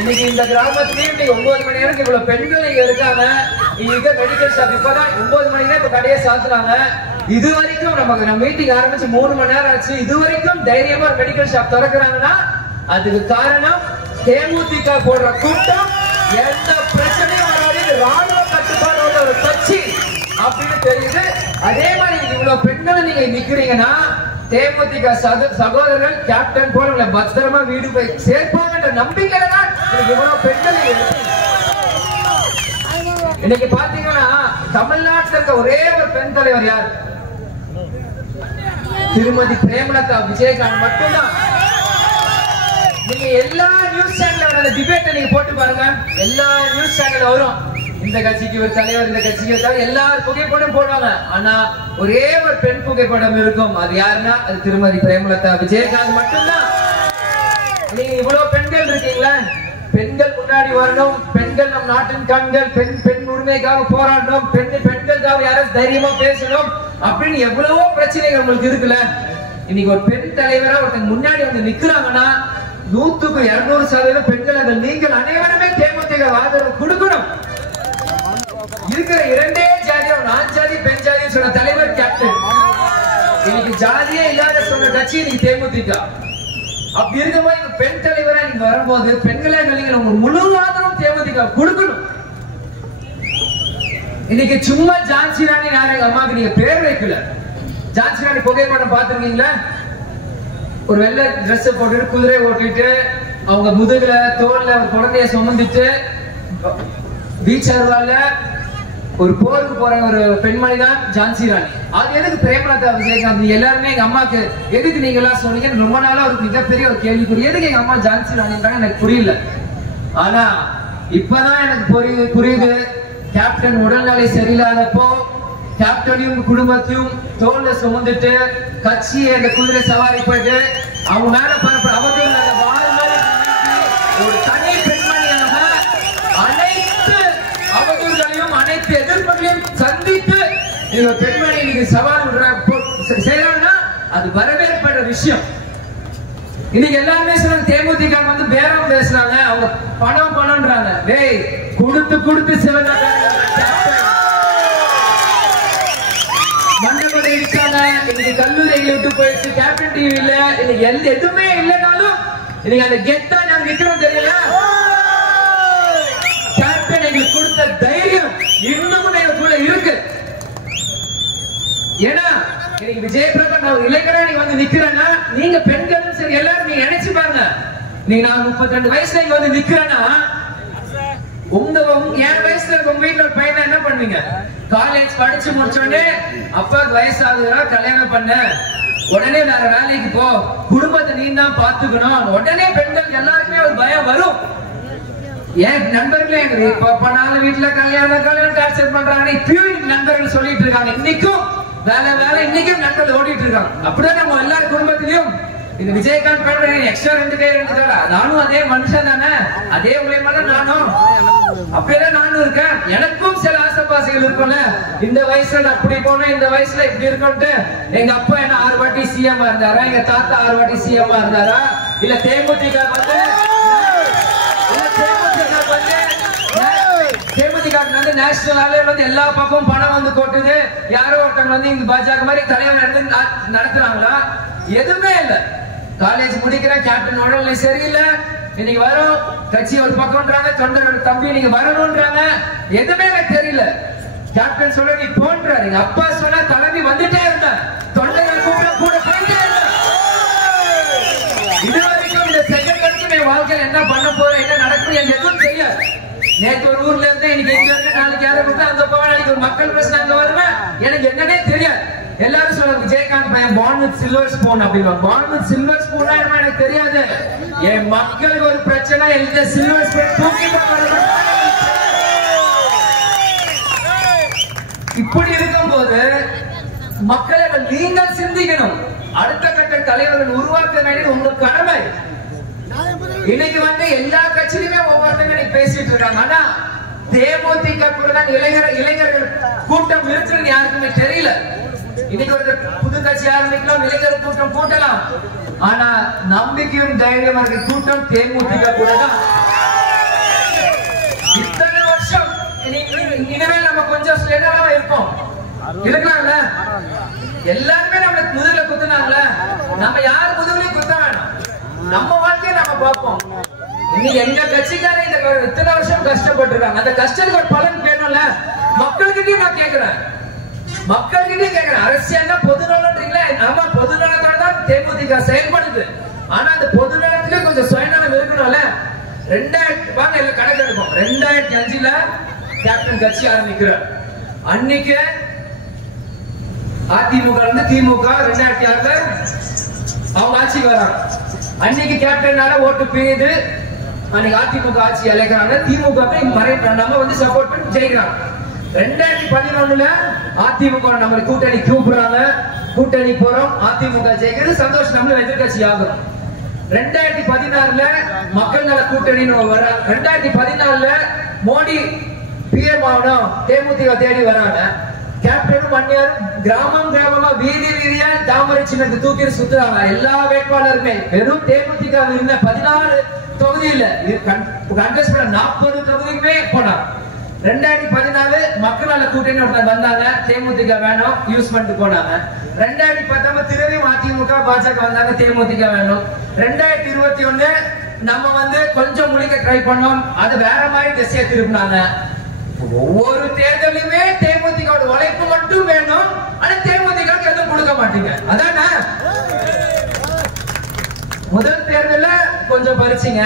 இன்னைக்கு இந்த கிராமத்திலேயே இன்னைக்கு 9 மணி நேரம் இவ்வளவு பெண்கள் இங்க இருக்காங்க. இங்க மெடிக்கல் ஷாப் இப்பதான் 9 மணி நேரம் இப்ப கடையை சாத்துறாங்க. இது வரைக்கும் நம்ம மீட்டிங் ஆரம்பிச்சு 3 மணி நேரம் ஆச்சு. இது வரைக்கும் தைரியமா ஒரு மெடிக்கல் ஷாப் திறக்கிறாங்கன்னா அதுக்கு காரணம் தேமுதிக போடுற கூட்டம். எந்த பிரச்சனையும் வராது, ராணுவ கட்டுப்பாடோட ஒரு கட்சி அப்படின்னு தெரியுது. அதே மாதிரி இவ்வளவு பெண்கள் நீங்க நிக்கிறீங்கன்னா தேமுதிக சகோதரர்கள் கேப்டன் போல உங்களை பத்திரமா வீடு போய் சேர்ப்பாங்கன்ற நம்பிக்கையில தான் இவ்வளவு பெண்கள் இன்னைக்கு பாத்தீங்கன்னா தமிழ்நாட்டில் இருக்க ஒரே ஒரு பெண் தலைவர் யார்? திருமதி பிரேமலதா விஜயகாந்த் மட்டும்தான். நீங்க எல்லா நியூஸ் சேனல்ல டிபேட் நீங்க போட்டு பாருங்க, எல்லா நியூஸ் சேனல்ல வரும் இந்த கட்சிக்கு ஒரு தலைவர், இந்த கட்சிக்கு ஒரு தலைவர், எல்லாரும் புகைப்படம் போடுவாங்க. ஆனா ஒரே ஒரு பெண் புகைப்படம் இருக்கும். அது யாருன்னா அது திருமதி பிரேமலதா விஜயகாந்த் மட்டும்தான். நீங்க இவ்வளவு பெண்கள் இருக்கீங்களா, பெண்கள் முன்னாடி வரணும், பெண்கள் நம் நாட்டின் கண்கள், பெண் உரிமைக்காக போராடணும், பெண்களுக்காக யாரும் தைரியமா பேசணும் அப்படின்னு எவ்வளவோ பிரச்சனைகள் உங்களுக்கு இருக்குல்ல. இன்னைக்கு ஒரு பெண் தலைவரா ஒருத்தங்க முன்னாடி வந்து நிக்கிறாங்கன்னா 100க்கு 200% பெண்கள் நீங்கள் அனைவருமே தேமுதிக ஆதரவு கொடுக்கணும். இருக்கிற இரண்டே ஜாதி, நான் ஜாதி பெண் ஜாதி சொன்ன தலைவர் கேப்டன். இன்னைக்கு ஜாதியே இல்லாத சொன்ன கட்சி இன்னைக்கு தேமுதிக. அப்படி இருக்கும்போது பெண் தலைவரா நீங்க வரும்போது பெண்களே நீங்க ஒரு முழு ஆதரவும் தேமுதிக கொடுக்கணும். இன்னைக்கு சும்மா ஜான்சி ராணி நாராயண அம்மாக்கு நீங்க பேர் வைக்கல. ஜான்சி ராணி புகைப்படம் பாத்துருக்கீங்களா? ஒரு வெள்ளை டிரெஸ் போட்டுட்டு குதிரை ஓட்டிட்டு அவங்க முதுகுல தோல்ல ஒரு குழந்தைய சுமந்துட்டு பீச் அருவால ஒரு போருக்கு போற ஒரு பெண்மணி தான் ஜான்சி ராணி. அது எதுக்கு பிரேமலதா விஜயகாந்த் எல்லாருமே எங்க அம்மாக்கு எதுக்கு நீங்க எல்லாம் சொன்னீங்கன்னு ரொம்ப நாளா ஒரு மிகப்பெரிய ஒரு கேள்விக்குறி. எதுக்கு எங்க அம்மா ஜான்சி ராணின்றாங்க எனக்கு புரியல. ஆனா இப்பதான் எனக்கு புரியுது. கேப்டன் உடல்நிலை சரியில்லாதப்போ கேப்டனையும் குடும்பத்தையும் தோல்ல சுமந்துட்டு கட்சியை அந்த குதிரை சவாரி போயிட்டு அவங்க மேல பரப்புற அவர்கள் ஒரு தனி பெண்மணியாக அனைத்து அவதூறுகளையும் அனைத்து எதிர்ப்புகளையும் சந்தித்து இந்த பெண்மணி நீங்க சவால் செய்யறாங்கன்னா அது வரவேற்படுற விஷயம். இன்னைக்கு எல்லாருமே சொல்றாங்க தேமுதிக வந்து பேரம் பேசுறாங்க, அவங்க பணம்ன்றாங்க. டேய் கொடுத்து சிவந்த மண்டபத்தை இடிச்சாங்க. இன்னைக்கு கல்லூரிகளை விட்டு போயிடுச்சு, கேப்டன் டிவி இல்ல, இன்னைக்கு எதுவுமே இல்லைனாலும் இன்னைக்கு அந்த கெத்தா நாங்க நிக்கிறோம் தெரியல. கேப்டன் எங்களுக்கு கொடுத்த தைரியம் இன்னமும் எங்களுக்குள்ள இருக்கு. ஏன்னா இன்னைக்கு விஜயபிரகாஷ் ஒரு இளைஞரா நீங்க வந்து நிக்கிறேன்னா நீங்க பெண்களும் சரி எல்லாரும் நீங்க நினைச்சு பாருங்க. நீங்க நான் 32 வயசுல இங்க வந்து நிக்கிறேன்னா என் வயசுல உங்க வீட்டுல ஒரு பையனை என்ன பண்ணுவீங்க? காலேஜ் படிச்சு முடிச்சோடனே அப்பாவுக்கு வயசாகுதுன்னா கல்யாணம் பண்ண, உடனே வேற வேலைக்கு போ, குடும்பத்தை நீ தான் பாத்துக்கணும். உடனே பெண்கள் எல்லாருக்குமே ஒரு பயம் வரும். என் நண்பர்களே பண்ணாலும் வீட்டுல கல்யாணம் டார்ச்சர் பண்றாங்க. இப்பயும் நண்பர்கள் சொல்லிட்டு இருக்காங்க, இன்னைக்கும் வேலை இன்னைக்கும் நண்பர்கள் ஓடிட்டு இருக்காங்க. அப்படிதான் நம்ம எல்லாரும் குடும்பத்திலையும் இது விஜயகாந்த் பண்ற எக்ஸ்ட்ரா 2 கை 2 தர நானும் அதே மனுஷன் தானே, அதே உலகமா தான் நானும் அப்பவே நானும் இருக்கேன். எனக்கும் சில ஆசைப்பாசைகள் இருக்கும்ல. இந்த வயசுல நான் அப்படி போனேன், இந்த வயசுல இப்படி இருக்கும்ட்டு. எங்க அப்பா என்ன 6 வாட்டி சிஎம் இருந்தாரா, எங்க தாத்தா 6 வாட்டி சிஎம் இருந்தாரா, இல்ல தேமுதிக வந்து நேஷனல் அளவில் வந்து எல்லா பக்கமும் பணம் வந்து கொட்டுது, யாரோ ஒருத்தங்க வந்து இங்க பாஜக மாதிரி தலைவர் நடத்துறாங்களா? எதுவுமே இல்ல. காலேஜ் முடிக்கிற கேப்டன் உடல்நிலை சரியில்லை, இன்னைக்கு வரும் கட்சி ஒரு பக்கம்ன்றாங்க, தொண்டரோட தம்பி நீங்க வரணும்ன்றாங்க, எதுவுமே எனக்கு தெரியல. கேப்டன் சொல்ல நீ போன்றாரு, எங்க அப்பா சொன்னா தலைமை வந்துட்டே இருந்தேன், தொண்டர்கள் கூட போயிட்டே இருந்தேன். இது வரைக்கும் இந்த செகண்ட் வரைக்கும் என் வாழ்க்கையில் என்ன பண்ண போறேன், என்ன நடக்கும் எனக்கு எதுவும் தெரியாது. நேற்று ஒரு ஊர்ல இருந்து இன்னைக்கு எங்க இருக்கு, நாளைக்கு யாரை கொடுத்தா அந்த போவேன், நாளைக்கு ஒரு மக்கள் பிரச்சனை அங்க வருவேன், எனக்கு என்னன்னே தெரியாது. எல்லாரும் சொல்லுவாங்க விஜயகாந்த் பையன் born with silver spoon அப்படின்னா, born with silver spoon எனக்கு தெரியாது. என் மக்களுக்கு ஒரு பிரச்சனை, இந்த சில்வர் ஸ்பூன் தூக்கி இப்படி இருக்கும் போது மக்களை நீங்கள் சிந்திக்கணும். அடுத்த கட்ட தலைவர்கள் உருவாக்க வேண்டியது உங்க கடமை. இன்னைக்கு வந்து எல்லா கட்சியிலுமே ஒவ்வொருத்தங்க பேசிட்டு இருக்காங்க. ஆனா தேமுதிக கூட தான் இளைஞர்கள் கூட்டம் இருக்குன்னு யாருக்குமே தெரியல. இன்னைக்கு ஒரு புது கட்சி ஆரம்பிக்கலாம், இளைஞர் கூட்டம் கூட்டலாம், ஆனா நம்பிக்கையும் தைரியம் இருக்கிற கூட்டம் தேமுதிக கூட தான். இத்தனை வருஷம் இனிமேல் நம்ம கொஞ்சம் ஸ்லேடரா இருப்போம், இருக்கலாம்ல. எல்லாருமே நம்ம முதுகுல குத்துனாங்கல்ல, நம்ம யார் முதுகுலையும் குத்த வேணாம், நம்ம வாழ்க்கையை நம்ம பார்ப்போம். இன்னைக்கு எங்க கட்சிக்கார இந்த இத்தனை வருஷம் கஷ்டப்பட்டு இருக்காங்க, அந்த கஷ்டத்துக்கு ஒரு பலன் வேணும்ல. மக்கள்கிட்டயும் நான் கேட்கிறேன், மக்கள்கிட்டயும் கேட்கிறேன், அரசியல் பொதுநலன்றீங்களா? நம்ம பொதுநலத்தோட தான் தேமுதிக செயல்படுது, ஆனா அந்த பொதுநலத்திலயும் கொஞ்சம் சுயநலம் இருக்கணும்ல. 2000 வாங்க இல்ல கணக்கு எடுப்போம். 2005ல கேப்டன் கட்சி ஆரம்பிக்கிறார். அன்னைக்கு அதிமுக இருந்து திமுக 2006ல அவங்க ஆட்சிக்கு வராங்க. அன்னைக்கு கேப்டனால ஓட்டு பெய்யுது, அன்னைக்கு அதிமுக ஆட்சி அழைக்கிறாங்க, திமுக நம்ம வந்து சப்போர்ட் பண்ணி ஜெயிக்கிறாங்க. 2011ல அதிமுக நம்ம கூட்டணி கூப்பிடுறாங்க, கூட்டணி போறோம், அதிமுக ஜெயிக்கிறது, சந்தோஷம், நம்மளும் எதிர்கட்சி ஆகிறோம். 2016ல மக்கள் நல கூட்டணின்னு வர, 2014ல மோடி பிஎம் ஆகணும், தேமுதிக தேடி வராங்க. கேப்டனும் மன்னியாரும் கிராமம் கிராமமா வீதி வீதியா தாமரை சின்னத்தை தூக்கி சுத்துறாங்க. எல்லா வேட்பாளருமே வெறும் தேமுதிக இருந்த 14 தொகுதி இல்ல, 40 தொகுதிக்குமே போனாங்க. 2014 மக்கள் நல கூட்டணி வந்தாங்க, தேமுதிக வேணும் யூஸ் பண்ணிட்டு போனாங்க. 2019 திரும்பியும் அதிமுக பாஜக வந்தாங்க, தேமுதிக வேணும். 2021 நம்ம வந்து கொஞ்சம் முடிக்க ட்ரை பண்ணோம், அது வேற மாதிரி திசையை திருப்பினாங்க. ஒவ்வொரு தேர்தலுமே தேமுதிக உழைப்பு மட்டும் வேணும், ஆனா தேமுதிக எதுவும் கொடுக்க மாட்டீங்க. அதான முதல் தேர்தல கொஞ்சம் பறிச்சிங்க,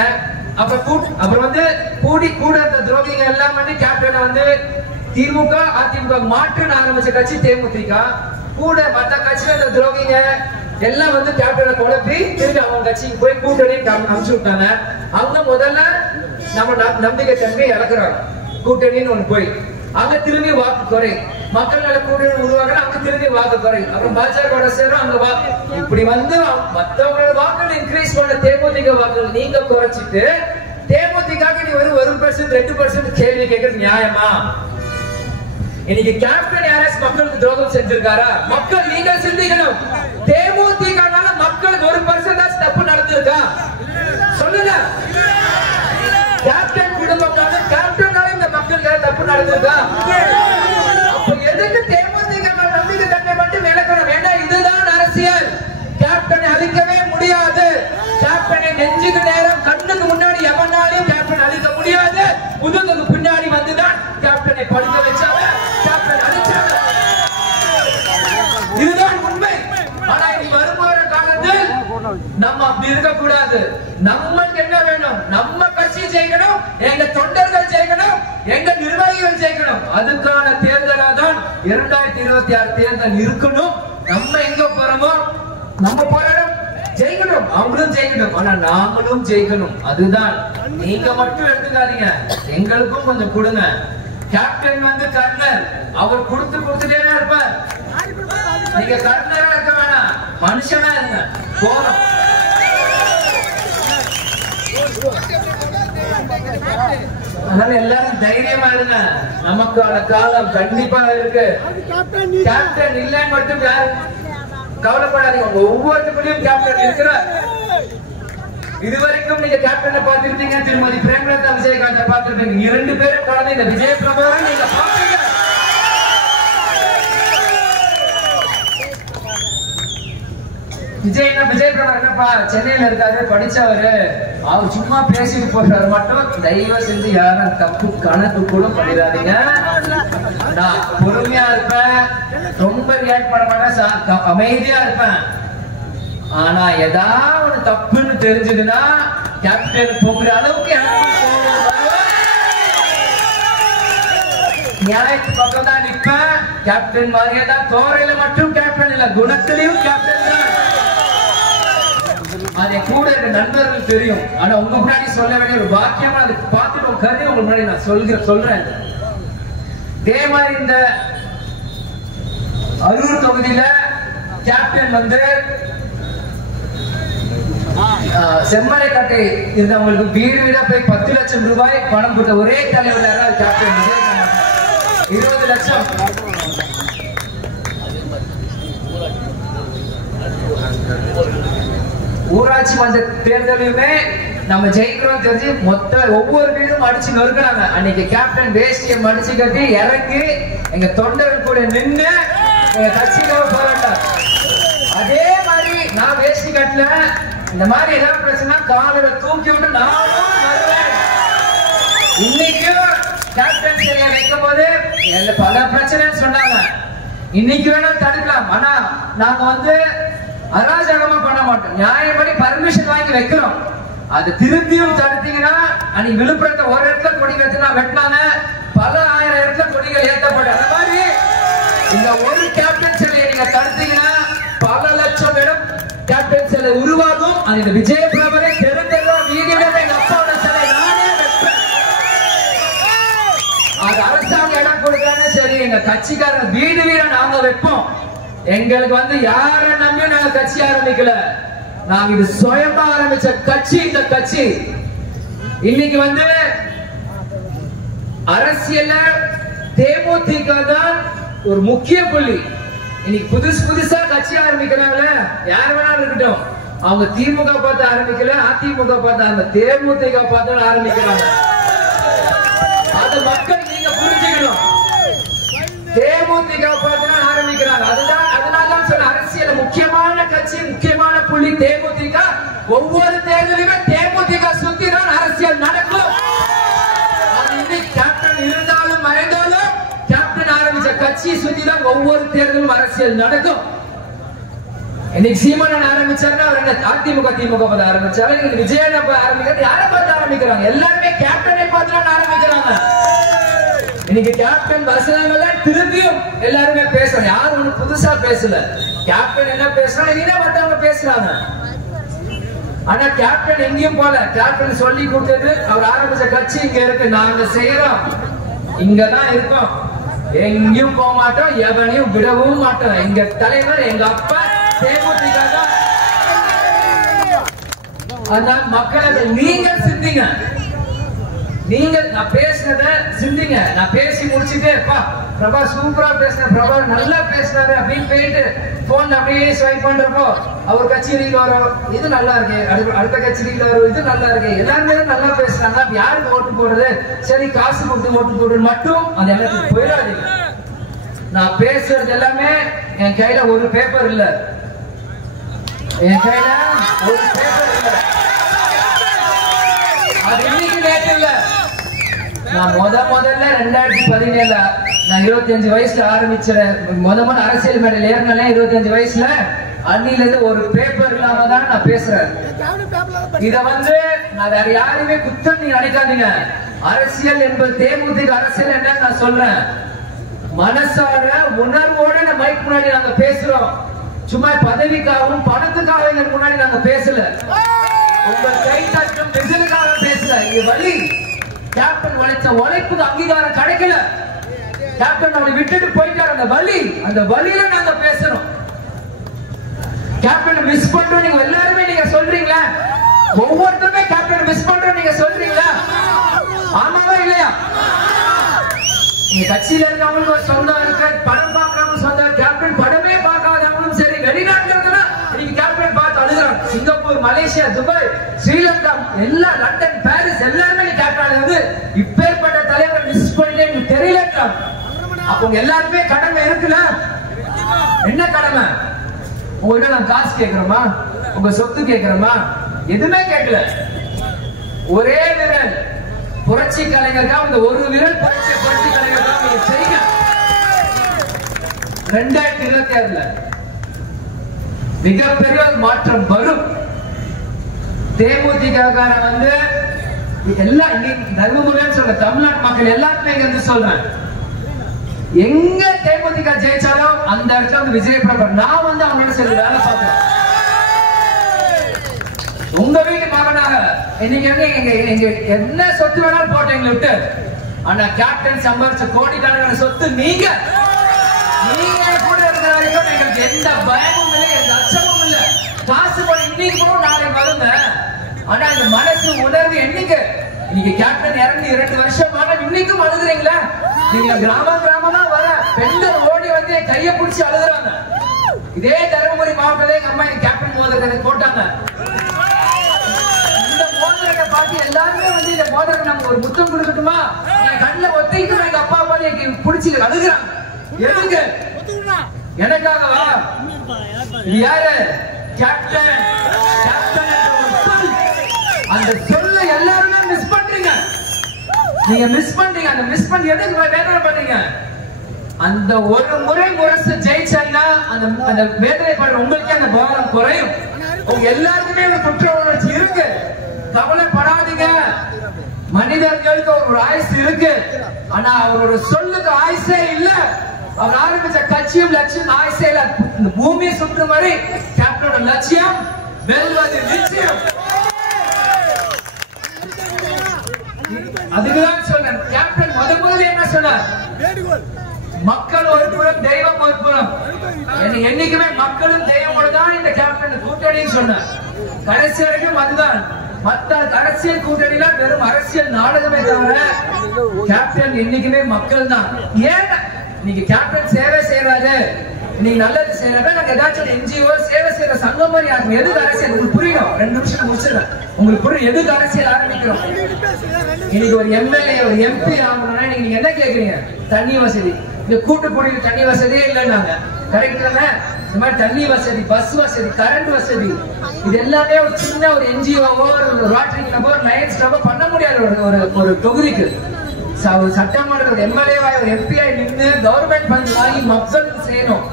அப்புறம் வந்து கூட துரோகிங்க எல்லாம் பண்ணி கேப்டனை வந்து திமுக அதிமுக மாற்றுன்னு ஆரம்பிச்ச கட்சி தேமுதிக. கூட மற்ற கட்சியில இந்த துரோகிங்க எல்லாம் வந்து கேப்டனை குழப்பி திரும்பி அவங்க கட்சிக்கு போய் கூட்டணி அனுப்பிச்சு விட்டாங்க. அவங்க முதல்ல நம்ம நம்பிக்கை தன்மை இழக்கிறாங்க. கூட்டணின்னு ஒண்ணு போய் அங்க திரும்பி வாக்கு குறை, மக்கள் நல கூட்டணி உருவாக அங்க திரும்பி வாக்கு குறை, அப்புறம் பாஜக சேரும் அங்க வாக்கு. இப்படி வந்து மற்றவங்களோட வாக்குகள் இன்க்ரீஸ் பண்ண தேமுதிக வாக்குகள் நீங்க குறைச்சிட்டு தேமுதிக நீ ஒரு 1% 2% கேள்வி கேட்கறது நியாயமா? இன்னைக்கு கேப்டன் யாராச்சும் மக்களுக்கு துரோகம் செஞ்சிருக்காரா? மக்கள் நீங்க சிந்திக்கணும். தேமுதிகனால மக்களுக்கு 1% தப்பு நடந்திருக்கா சொல்லுங்க. கேப்டன் குடும்பம்னால கேப்டனால இந்த மக்களுக்கு தப்பு நடந்திருக்கா? அப்ப எதுக்கு தேமுதிக நம்பிக்கை தன்மை மட்டும் இழக்கணும்? வேண்டாம், இதுதான் அரசியல். கேப்டனை அழிக்கவே முடியாது. கேப்டனை நெஞ்சுக்கு நேரம் கண்ணுக்கு முன்னாடி எவனாலையும் கேப்டன் அழிக்க முடியாது. முதுகுக்கு பின்னாடி வந்துதான் கேப்டனை படிக்க வச்சாங்க, கேப்டன் அழிச்சாங்க. இதுதான் உண்மை. ஆனா இனி வருமான காலத்தில் நம்ம அப்படி இருக்க கூடாது. நம்மளுக்கு என்ன வேணும்? நம்ம கட்சி ஜெயிக்கணும், எங்க தொண்டர்கள் ஜெயிக்கணும், எங்க நிர்வாகிகள் ஜெயிக்கணும். அதுக்கான தேர்தலா தான் 2026 தேர்தல் இருக்கணும். நம்ம எங்க போறோமோ நம்ம போராடும் ஜெயிக்கணும், அவங்களும் ஜெயிக்கணும், ஆனா நாமளும் ஜெயிக்கணும். அதுதான். நீங்க மட்டும் எடுத்துக்காதீங்க, எங்களுக்கும் கொஞ்சம் கொடுங்க. கேப்டன் வந்து கர்னல், அவர் கொடுத்துட்டே இருப்பார். நீங்க கர்னலா இருக்க வேணாம், மனுஷனா இருங்க போதும். அதனால எல்லாரும் தைரியமா இருங்க. நமக்கான காலம் கண்டிப்பா இருக்கு. கேப்டன் இல்லைன்னு மட்டும் கவலைப்படாதீங்க. உங்க ஒவ்வொருத்தருக்கும் கேப்டன் இருக்கிறார். இதுவரைக்கும் நீங்க கேப்டனை பார்த்திருப்பீங்க, திருமதி பிரேமலதா விஜயகாந்த பார்த்திருப்பீங்க. 2 பேரும் குழந்தை இந்த விஜய பிரபாவை நீங்க பாப்பீங்க. விஜய் பிரபா என்னப்பா சென்னையில இருக்காரு, படிச்சவரு, அவர் சும்மா பேசிட்டு போறாரு மட்டும் தயவு செஞ்சு யாரும் தப்பு கணக்கு கூட பண்ணிடாதீங்க. நான் பொறுமையா இருப்பேன், ரொம்ப ரியாக்ட் பண்ண மாட்டேன், அமைதியா இருப்பேன். ஆனா ஏதாவது தப்புன்னு தெரிஞ்சதுன்னா கேப்டன் போகிற அளவுக்கு நியாயத்து பக்கம் தான் நிற்பேன். கேப்டன் மாதிரியே தான், தோரையில மட்டும் கேப்டன் இல்ல, குணத்திலையும் கேப்டன் தான். அது கூட இருக்க நண்பர்கள் தெரியும். ஆனா உங்க முன்னாடி சொல்ல வேண்டிய ஒரு வாக்கியமா அது பார்த்துட்டு கருதி உங்க முன்னாடி நான் சொல்றேன். இதே மாதிரி இந்த அரூர் தொகுதியில கேப்டன் வந்து செம்மரைக்கட்டை இருந்தவங்களுக்கு வீடு வீடா போய் 10 லட்சம் ரூபாய் பணம் கொடுத்த ஒரே தலைவர் யாராவது கேப்டன் விஜயகாந்த். 20 லட்சம். ஊராட்சி மன்ற தேர்தலுமே நம்ம ஜெயிக்கிறோம் தெரிஞ்சு ஒவ்வொரு வீடும் அடிச்சு நொறுக்கிறாங்க. அன்னைக்கு கேப்டன் வேஷ்டியை மடிச்சு கட்டி இறங்கி எங்க தொண்டர்கள் கூட நின்று எங்க கட்சிக்காக போராட்டார். அதே மாதிரி நான் வேஷ்டி கட்டல, இந்த மாதிரி ஏதாவது பிரச்சனை காலையில தூக்கி விட்டு நானும் வருவேன். இன்னைக்கும் கேப்டன் சிலையை வைக்கும் போது பல பிரச்சனை சொன்னாங்க. இன்னைக்கு வேணும் தடுக்கலாம், ஆனா நாங்க வந்து அராஜகமா பண்ண மாட்டோம். நியாயப்படி பர்மிஷன் வாங்கி வைக்கிறோம். அது திரும்பியும் தடுத்தீங்கன்னா, அன்னைக்கு விழுப்புரத்தை ஒரு இடத்துல கொடி வெட்டினாங்க, பல ஆயிரம் இடத்துல கொடிகள் ஏற்றப்படும். அந்த மாதிரி இந்த ஒரு கேப்டன் சிலையை நீங்க தடுத்தீங்கன்னா பல லட்சம் இடம் கேப்டன் சிலை உருவாகும். அது இந்த விஜய பிரபரை தெரிந்தெல்லாம் வீடியோட எங்க அப்பாவோட சிலை நானே வைப்பேன். அது அரசாங்கம் இடம் கொடுத்தானே சரி, எங்க கட்சிக்காரர் வீடு வீட நாங்க வைப்போம். எங்களுக்கு வந்து யார நம்பி நாங்க கட்சி ஆரம்பிக்கல, நாங்க இது சுயமா ஆரம்பிச்ச கட்சி. இந்த கட்சி இன்னைக்கு வந்து அரசியல்ல தேமுதிக தான் ஒரு முக்கிய புள்ளி. இன்னைக்கு புதுசா கட்சி ஆரம்பிக்கிறாங்கள, யார் வேணாலும் இருக்கட்டும், அவங்க திமுக பார்த்து ஆரம்பிக்கல, அதிமுக பார்த்து தேமுதிக பார்த்து ஆரம்பிக்கிறாங்க. அது மக்கள் நீங்க புரிஞ்சுக்கணும். தேமுதிக பார்த்து ஆரம்பிக்கிறாங்க. அதனாலதான் சொல்ல அரசியல் முக்கியமான கட்சி, முக்கியமான புள்ளி தேமுதிக. ஒவ்வொரு தேர்தலுமே தேமுதிக சுத்தி தான் அரசியல் நடக்கும். அது இன்னைக்கு கேப்டன் இருந்தாலும் மறைந்தாலும் கேப்டன் ஆரம்பிச்ச கட்சி சுத்தி தான் ஒவ்வொரு தேர்தலும் அரசியல் நடக்கும். இன்னைக்கு சீமானன் ஆரம்பிச்சாருன்னா அவர் அதிமுக திமுக பார்த்து ஆரம்பிச்சாரு. இன்னைக்கு விஜயன் ஆரம்பிக்கிறது யாரை பார்த்து ஆரம்பிக்கிறாங்க? எல்லாருமே கேப்டனை பார்த்து தான் ஆரம்பிக்கிறாங்க. இன்னைக்கு கேப்டன் வசனங்கள் திரும்பியும் எல்லாருமே பேசுறாங்க. யாரும் ஒண்ணு புதுசா பேசல. கேப்டன் என்ன பேசுறாங்க, இதே மத்தவங்க பேசுறாங்க. ஆனா கேப்டன் எங்கேயும் போல. கேப்டன் சொல்லி கொடுத்தது, அவர் ஆரம்பிச்ச கட்சி இங்க இருக்கு, நாங்க செய்யறோம், இங்கதான் இருக்கோம், எங்கேயும் போக மாட்டோம், எவனையும் விடவும் மாட்டோம். எங்க தலைவர் எங்க அப்பா தேமுதிக தான். அதான் மக்களை நீங்க சிந்திங்க. நீங்க நான் பேசினத சிந்திங்க. நான் பேசி முடிச்சுட்டு பிரபா சூப்பரா பேசின, பிரபா நல்லா பேசினாரு அப்படின்னு போயிட்டு போன் அப்படியே ஸ்வைப் பண்றப்போ அவர் கட்சி ரீல் வரும், இது நல்லா இருக்கு, அடுத்த கட்சி ரீல் வரும், இது நல்லா இருக்கு, எல்லாருமே நல்லா பேசுறாங்க, யாருக்கு ஓட்டு போடுறது, சரி காசு கொடுத்து ஓட்டு போடுறது மட்டும் அது எல்லாத்துக்கும் போயிடாதீங்க. நான் பேசுறது எல்லாமே என் கையில ஒரு பேப்பர் இல்ல, என் கையில ஒரு பேப்பர் இல்ல, அது இன்னைக்கு நேற்று இல்ல. நான் முதல்ல 2017 நான் 25 வயசுல ஆரம்பிச்சேன். முதல்ல அரசியல் மேடையில் ஏறினாலே 25 வயசுல. அன்னில இருந்து ஒரு பேப்பர் இல்லாம தான் நான் பேசுறேன். இத வந்து நான் வேற யாருமே குத்தம் நீங்க நினைக்காதீங்க. அரசியல் என்பது தேமுதிக அரசியல் என்ன நான் சொல்றேன். மனசார உணர்வோட நம்ம மைக் முன்னாடி நாங்க பேசுறோம். சும்மா பதவிக்காகவும் பணத்துக்காக முன்னாடி நாங்க பேசல. உங்க கை தட்டும் விசிலுக்காக பேசல. இது வழி. கேப்டன் உழைச்ச உழைப்புக்கு அங்கீகாரம் கிடைக்கல. கேப்டன் அவனை விட்டுட்டு போயிட்டார். அந்த வழியில நாங்க பேசணும். கேப்டன் மிஸ் பண்றோம் நீங்க எல்லாருமே நீங்க சொல்றீங்களா? ஒவ்வொருத்தருமே கேப்டன் மிஸ் பண்றோம் நீங்க சொல்றீங்களா? ஆமாவா இல்லையா? இந்த கட்சியில இருக்கவங்களுக்கு ஒரு சொந்தம் இருக்கு, படம் பார்க்கறவங்க சொந்தம். கேப்டன் படமே பார்க்காதவங்களும் சரி, வெளிநாட்டுல இருந்தா இன்னைக்கு கேப்டன் பார்த்து அழுகுறாங்க. சிங்கப்பூர், மலேசியா, துபாய், ஸ்ரீலங்கா, எல்லா லண்டன், பாரிஸ் எல்லாருமே கேப்டன் வந்து இப்பேற்பட்ட தலைவர் மிஸ் பண்ணிட்டே எனக்கு தெரியல. அப்ப உங்க எல்லாருமே கடமை இருக்குல்ல? என்ன கடமை? உங்ககிட்ட நான் காசு கேட்கிறோமா? உங்க சொத்து கேட்கிறோமா? எதுவுமே கேட்கல. ஒரே விரல் புரட்சி கலைஞர்கள், இந்த ஒரு விரல் புரட்சி கலைஞர்கள் நீங்க செய்யுங்க. 2026 மிகப்பெரிய மாற்றம் வரும். தேமுதிக வந்து எல்லாம் தர்மபுரின்னு சொல்ற தமிழ்நாட்டு மக்கள் எல்லாருமே இங்க வந்து சொல்றேன், எங்க தேமுதிக ஜெயிச்சாலும் அந்த இடத்துல வந்து விஜய் பிரபர் நான் வந்து அவங்களோட சேர்ந்து வேலை பார்ப்பேன். உங்க வீட்டு மகனாக இன்னைக்கு எங்க என்ன சொத்து வேணாலும் போட்டு எங்களை விட்டு, ஆனா கேப்டன் சம்பாதிச்ச கோடிக்கணக்கான சொத்து நீங்க கூட இருக்கிற வரைக்கும் எங்களுக்கு எந்த பயமும் இல்லை, எந்த அச்சமும் இல்லை. காசு போட இன்னைக்கு கூட நாளைக்கு வருங்க. ஆனா இந்த மனசு உணர்வு என்னைக்கு இன்னைக்கு கேப்டன் இறந்து 2 வருஷம் இன்னைக்கும் அழுகுறீங்களா? நீங்க கிராமமா வர பெண்கள் ஓடி வந்து கையை பிடிச்சி அழுகுறாங்க. இதே தருமபுரி மாவட்டத்திலே எங்க அம்மா கேப்டன் மோதிரத்தை போட்டாங்க. இந்த மோதிரத்தை பார்த்து எல்லாருமே வந்து இந்த மோதிரத்தை நமக்கு ஒரு முத்தம் கொடுக்கட்டுமா, என் கண்ணில் ஒத்திட்டு எங்க அப்பா அம்மா எனக்கு பிடிச்சி அழுகுறாங்க. எதுக்கு? எனக்காகவா? இது யாரு? கேப்டன். அந்த சொல்ல எல்லாருமே மிஸ் பண்றீங்க. நீங்க மிஸ் பண்றீங்க. அந்த மிஸ் பண்ணி எதுக்கு வேதனை பண்றீங்க? அந்த ஒரு முறை முரசு ஜெயிச்சா அந்த வேதனை பண்ற உங்களுக்கே அந்த பாரம் குறையும். உங்க எல்லாருக்குமே ஒரு குற்ற உணர்ச்சி இருக்கு, கவலைப்படாதீங்க. மனிதர்களுக்கு ஒரு ஆயுசு இருக்கு, ஆனா அவரோட சொல்லுக்கு ஆயுசே இல்ல. அவர் ஆரம்பிச்ச கட்சியும் லட்சியம் ஆயுசே இல்ல. இந்த பூமியை சுற்றும் வரை கேப்டனோட லட்சியம் வெல்வது நிச்சயம். அதுதான் சொன்னேன். கேப்டன் முதல்ல என்ன சொன்னார்? மக்கள் ஒரு புறம், தெய்வம் ஒரு புறம். என்னைக்குமே மக்களும் தெய்வமோட தான் இந்த கேப்டன் கூட்டணின்னு சொன்னார். கடைசி வரைக்கும் அதுதான். மற்ற அரசியல் கூட்டணியில வெறும் அரசியல் நாடகமே தவிர கேப்டன் என்னைக்குமே மக்கள் தான். ஏன் நீங்க கேப்டன் சேவை செய்யறாரு, நீங்க நல்லது செய்யறாரு, நாங்க ஏதாச்சும் என்ஜிஓ சேவை செய்யற சங்கம் மாதிரி ஆகும். எதுக்கு அரசியல் உங்களுக்கு புரியும்? 2 நிமிஷம் முடிச்சிடறேன். உங்களுக்கு புரியும் எதுக்கு அரசியல் ஆரம்பிக்கிறோம்? இன்னைக்கு ஒரு எம்எல்ஏ ஒரு எம்பி ஆகணும்னா நீங்க என்ன கேக்குறீங்க? தண்ணி வசதி. இந்த கூட்டுக்குடியில் தண்ணி வசதியே இல்லைன்னாங்க. கரெக்ட் தானே? இந்த மாதிரி தண்ணி வசதி, பஸ் வசதி, கரண்ட் வசதி, இது எல்லாமே ஒரு சின்ன ஒரு என்ஜிஓவோ ஒரு வாட்டரி கிளப்போ லயன்ஸ் கிளப்போ பண்ண முடியாது. ஒரு தொகுதிக்கு சட்டமன்ற எம்எல்ஏவாய் ஒரு எம்பிஐ நின்று கவர்மெண்ட் ஃபண்ட் வாங்கி மக்களுக்கு செய்யணும்.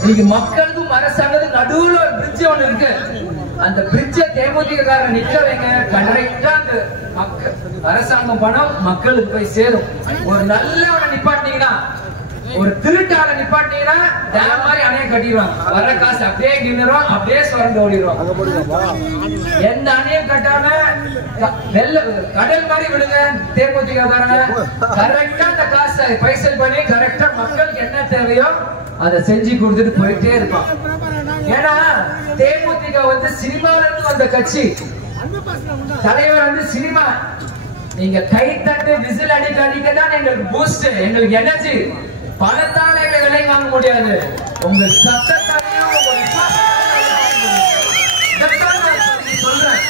இன்னைக்கு மக்களுக்கும் அரசாங்கத்துக்கும் நடுவுல ஒரு பிரிட்ஜ் ஒண்ணு இருக்கு. அந்த பிரிட்ஜ தேமுதிக நிக்க வைங்க. கரெக்டா அந்த அரசாங்கம் பணம் மக்களுக்கு போய் சேரும். ஒரு நல்லவனை நிப்பாட்டினீங்கன்னா, ஒரு திருட்டாள நிப்பாட்டினீங்கன்னா டேம் மாதிரி அணையை கட்டிடுவாங்க. வர காசு அப்படியே நின்னுரும், அப்படியே சுரண்டு ஓடிடுவாங்க. எந்த அணையும் கட்டாம கடல் மாதிரி விடுங்க. தேமுதிக கரெக்டா அந்த காசை பைசல் பண்ணி கரெக்டா மக்களுக்கு என்ன தேவையோ அதை செஞ்சு கொடுத்துட்டு போயிட்டே இருப்பான். ஏன்னா தேமுதிக வந்து சினிமால இருந்து வந்த கட்சி. தலைவர் வந்து சினிமா. நீங்க கை தட்டு விசில் அடிக்க தான் எங்களுக்கு பூஸ்ட், எங்களுக்கு எனர்ஜி. பணத்தால எங்களை விலை வாங்க முடியாது. உங்க சத்தத்தாலையும் சொல்றேன்.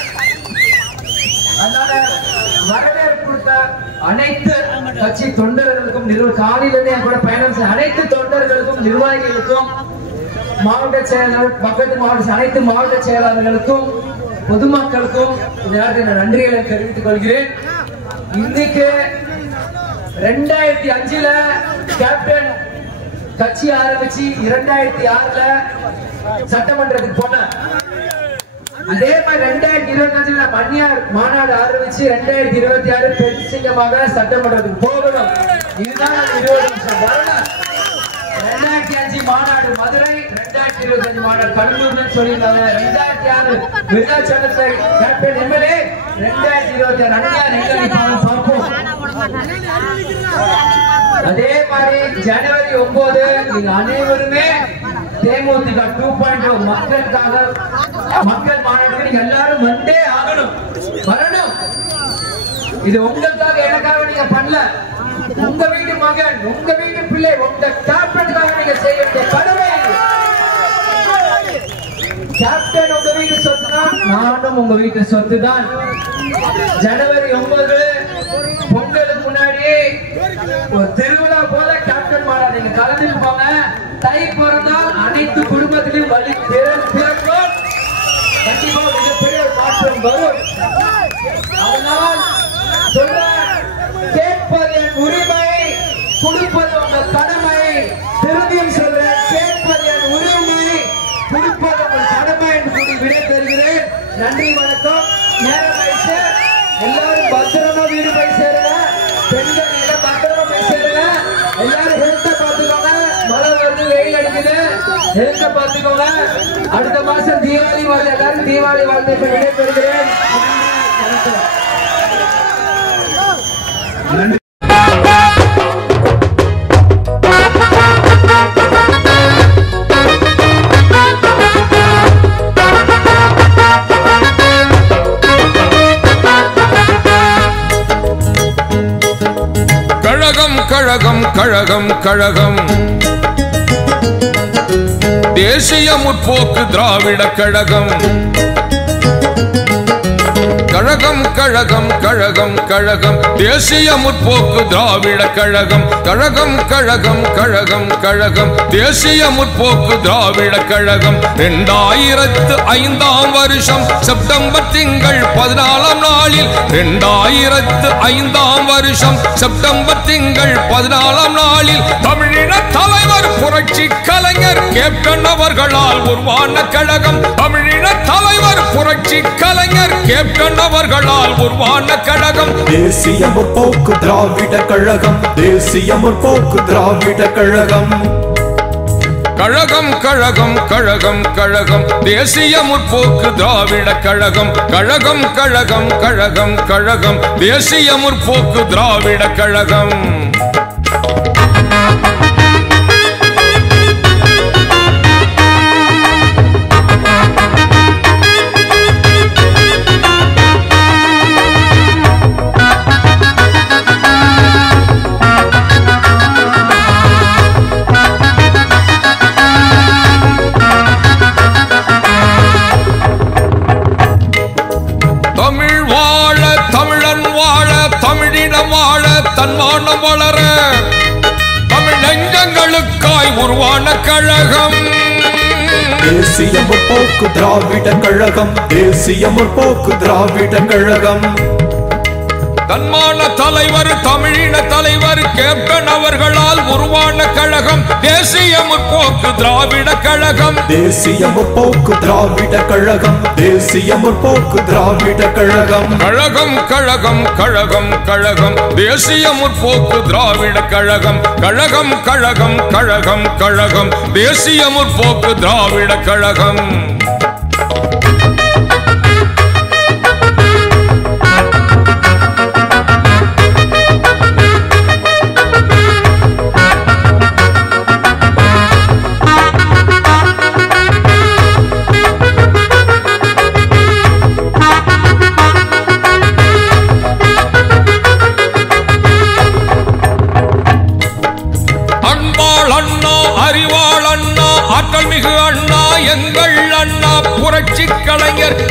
அதனால வரவேற்பு கொடுத்த அனைத்து கட்சி தொண்டர்களுக்கும், காலையிலிருந்து என் கூட பயணம் செய்ய அனைத்து தொண்டர்களுக்கும், நிர்வாகிகளுக்கும், மாவட்ட செயலாளர், பக்கத்து மாவட்ட அனைத்து மாவட்ட செயலாளர்களுக்கும், பொதுமக்களுக்கும் இந்த நேரத்தில் நான் நன்றிகளை தெரிவித்துக் கொள்கிறேன். இன்னைக்கு 2005 கேப்டன் கட்சி ஆரம்பிச்சு 2006 சட்டமன்றத்துக்கு போன. அதே மாதிரி 2025 மன்னியார் மாநாடு ஆரம்பிச்சு 2026 பெண் சிங்கமாக சட்டமன்றத்துக்கு போகணும். இதுதான் 20 நிமிஷம் வரலாறு. 2005 மாநாடு மதுரை, 2025 மாநாடு கடலூர் சொல்லியிருந்தாங்க. 2006 விருதாச்சலத்தை கேப்டன் எம்எல்ஏ, 2026 அன்னியார் எங்க பார்ப்போம். அதே மாதிரி ஜனவரி 9 நீங்க அனைவருமே தேமுதிக 2.0 மக்களுக்காக மக்கள் மாநாட்டுக்கு நீங்க எல்லாரும் வந்தே ஆகணும், வரணும். இது உங்களுக்காக எனக்காக நீங்க பண்ணல. உங்க வீட்டு மகன், உங்க வீட்டு பிள்ளை, உங்க கேப்டனுக்காக நீங்க செய்ய வேண்டிய கடமை. கேப்டன் உங்க வீட்டு சொத்து தான், நானும் உங்க வீட்டு சொத்து தான். ஜனவரி 9 பொங்கலுக்கு முன்னாடி ஒரு திருவிழா போல கேப்டன் மாறா நீங்க கலந்துட்டு போங்க. தை பிறந்தால் அனைத்து குடும்பத்திலும் வழி பிறக்கும். கண்டிப்பா மிகப்பெரிய மாற்றம் வரும். அதனால் சொல்ற, கேட்பது என் உரிமை, கொடுப்பது உங்க கடமை. திரும்பியும் சொல்றேன், கேட்பது என் உரிமை, கொடுப்பது உங்கள் கடமை என்று கூறி விடை பெறுகிறேன். நன்றி, வணக்கம். நேரம் ஆயிடுச்சு. எல்லாரும் பத்திரமா வீடு போய் சேருங்க. பெண்கள் எல்லாம் பத்திரமா போய் சேருங்க. எல்லாரும் ஹெல்த்த பாத்துக்கோங்க. மழை வருது, வெயில் அடிக்குது, ஹெல்த்த பாத்துக்கோங்க. அடுத்த மாசம் தீபாவளி வாழ்த்து, எல்லாரும் தீபாவளி வாழ்த்து விடை பெறுகிறேன். நன்றி. கழகம் கழகம் கழகம் கழகம் தேசிய முற்போக்கு திராவிட கழகம். கழகம் கழகம் கழகம் கழகம் தேசிய முற்போக்கு திராவிட கழகம். கழகம் கழகம் கழகம் கழகம் தேசிய முற்போக்கு திராவிட கழகம். 2005ஆம் வருஷம் செப்டம்பர் திங்கள் 14ஆம் நாளில் 2005ஆம் வருஷம் செப்டம்பர் திங்கள் 14ஆம் நாளில் தமிழின தலைவர் புரட்சி கலைஞர் கேப்டன் அவர்களால் உருவான கழகம். தமிழின தலைவர் புரட்சி கலைஞர் கேப்டன் அவர்களால் உருவான கழகம். தேசிய முற்போக்கு திராவிட கழகம். தேசிய முற்போக்கு திராவிட கழகம். கழகம் கழகம் கழகம் கழகம் தேசிய முற்போக்கு திராவிட கழகம். கழகம் கழகம் கழகம் கழகம் தேசிய முற்போக்கு திராவிட கழகம். தன்மானம் வளர தமிழ் நெஞ்சங்களுக்காய் உருவான கழகம். தேசிய முற்போக்கு திராவிட கழகம். தேசிய முற்போக்கு திராவிட கழகம். தன்மான தலைவர் தமிழின தலைவர் கேப்டன் அவர்களால் உருவான கழகம். தேசிய முற்போக்கு திராவிட கழகம். தேசிய முற்போக்கு திராவிட கழகம். தேசிய முற்போக்கு திராவிட கழகம். கழகம் கழகம் கழகம் கழகம் தேசிய முற்போக்கு திராவிட கழகம். கழகம் கழகம் கழகம் கழகம் தேசிய முற்போக்கு திராவிட கழகம்.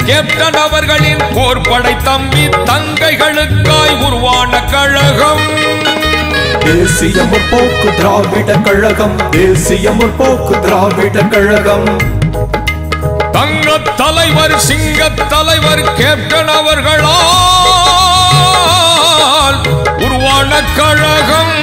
கேப்டன் அவர்களின் போர்படை தம்பி தங்கைகளுக்காய் உருவான கழகம். தேசிய முற்போக்கு திராவிட கழகம். தேசிய முற்போக்கு திராவிட கழகம். தங்க தலைவர் சிங்க தலைவர் கேப்டன் அவர்களால் உருவான கழகம்.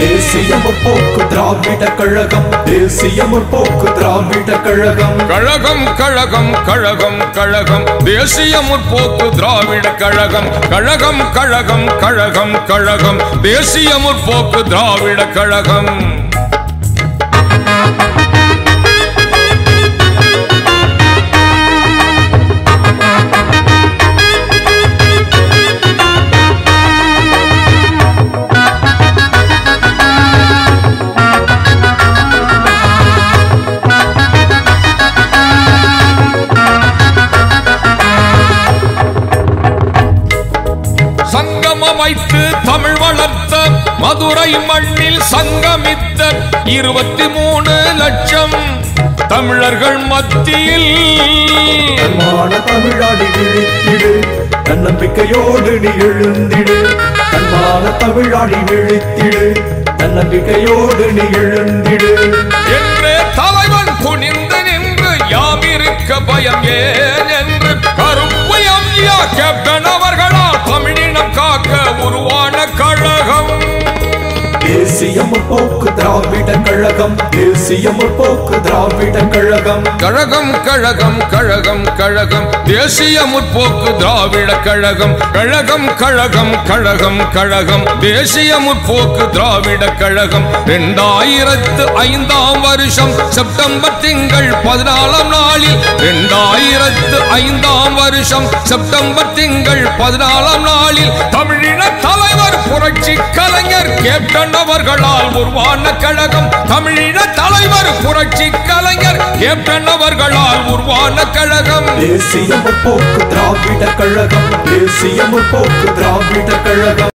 தேசிய முற்போக்கு திராவிட கழகம். தேசிய முற்போக்கு திராவிட கழகம். கழகம் கழகம் கழகம் கழகம் தேசிய முற்போக்கு திராவிட கழகம். கழகம் கழகம் கழகம் கழகம் தேசிய முற்போக்கு திராவிட கழகம். மதுரை மண்ணில் சங்கமித்த 23 லட்சம் தமிழர்கள் மத்தியில் தன்மான தமிழாடி விழித்திடு தன்னம்பிக்கையோடு நீ எழுந்திடு தன்மான தமிழாடி விழித்திடு தன்னம்பிக்கையோடு நீ எழுந்திடு என்றே தலைவன் துணிந்து நின்று யாமிருக்க பயம் ஏன் என்று கருப்பு எம்ஜிஆர் கேப்டன் அவர்களால் தமிழினம் காக்க உருவான கழகம் தேசிய முற்போக்கு திராவிட கழகம் தேசிய முற்போக்கு திராவிட கழகம் கழகம் கழகம் கழகம் கழகம் தேசிய முற்போக்கு திராவிட கழகம் கழகம் கழகம் கழகம் கழகம் தேசிய முற்போக்கு திராவிட கழகம் 2005ஆம் வருஷம் செப்டம்பர் திங்கள் 14ஆம் நாளில் 2005ஆம் வருஷம் செப்டம்பர் திங்கள் 14ஆம் நாளில் தமிழின தலைவர் புரட்சி கலைஞர் கேப்டன் அவர்களால் உருவான கழகம் தமிழின தலைவர் புரட்சி கலைஞர் கேப்டன் அவர்களால் உருவான கழகம் தேசிய முற்போக்கு திராவிட கழகம் தேசிய முற்போக்கு திராவிட கழகம்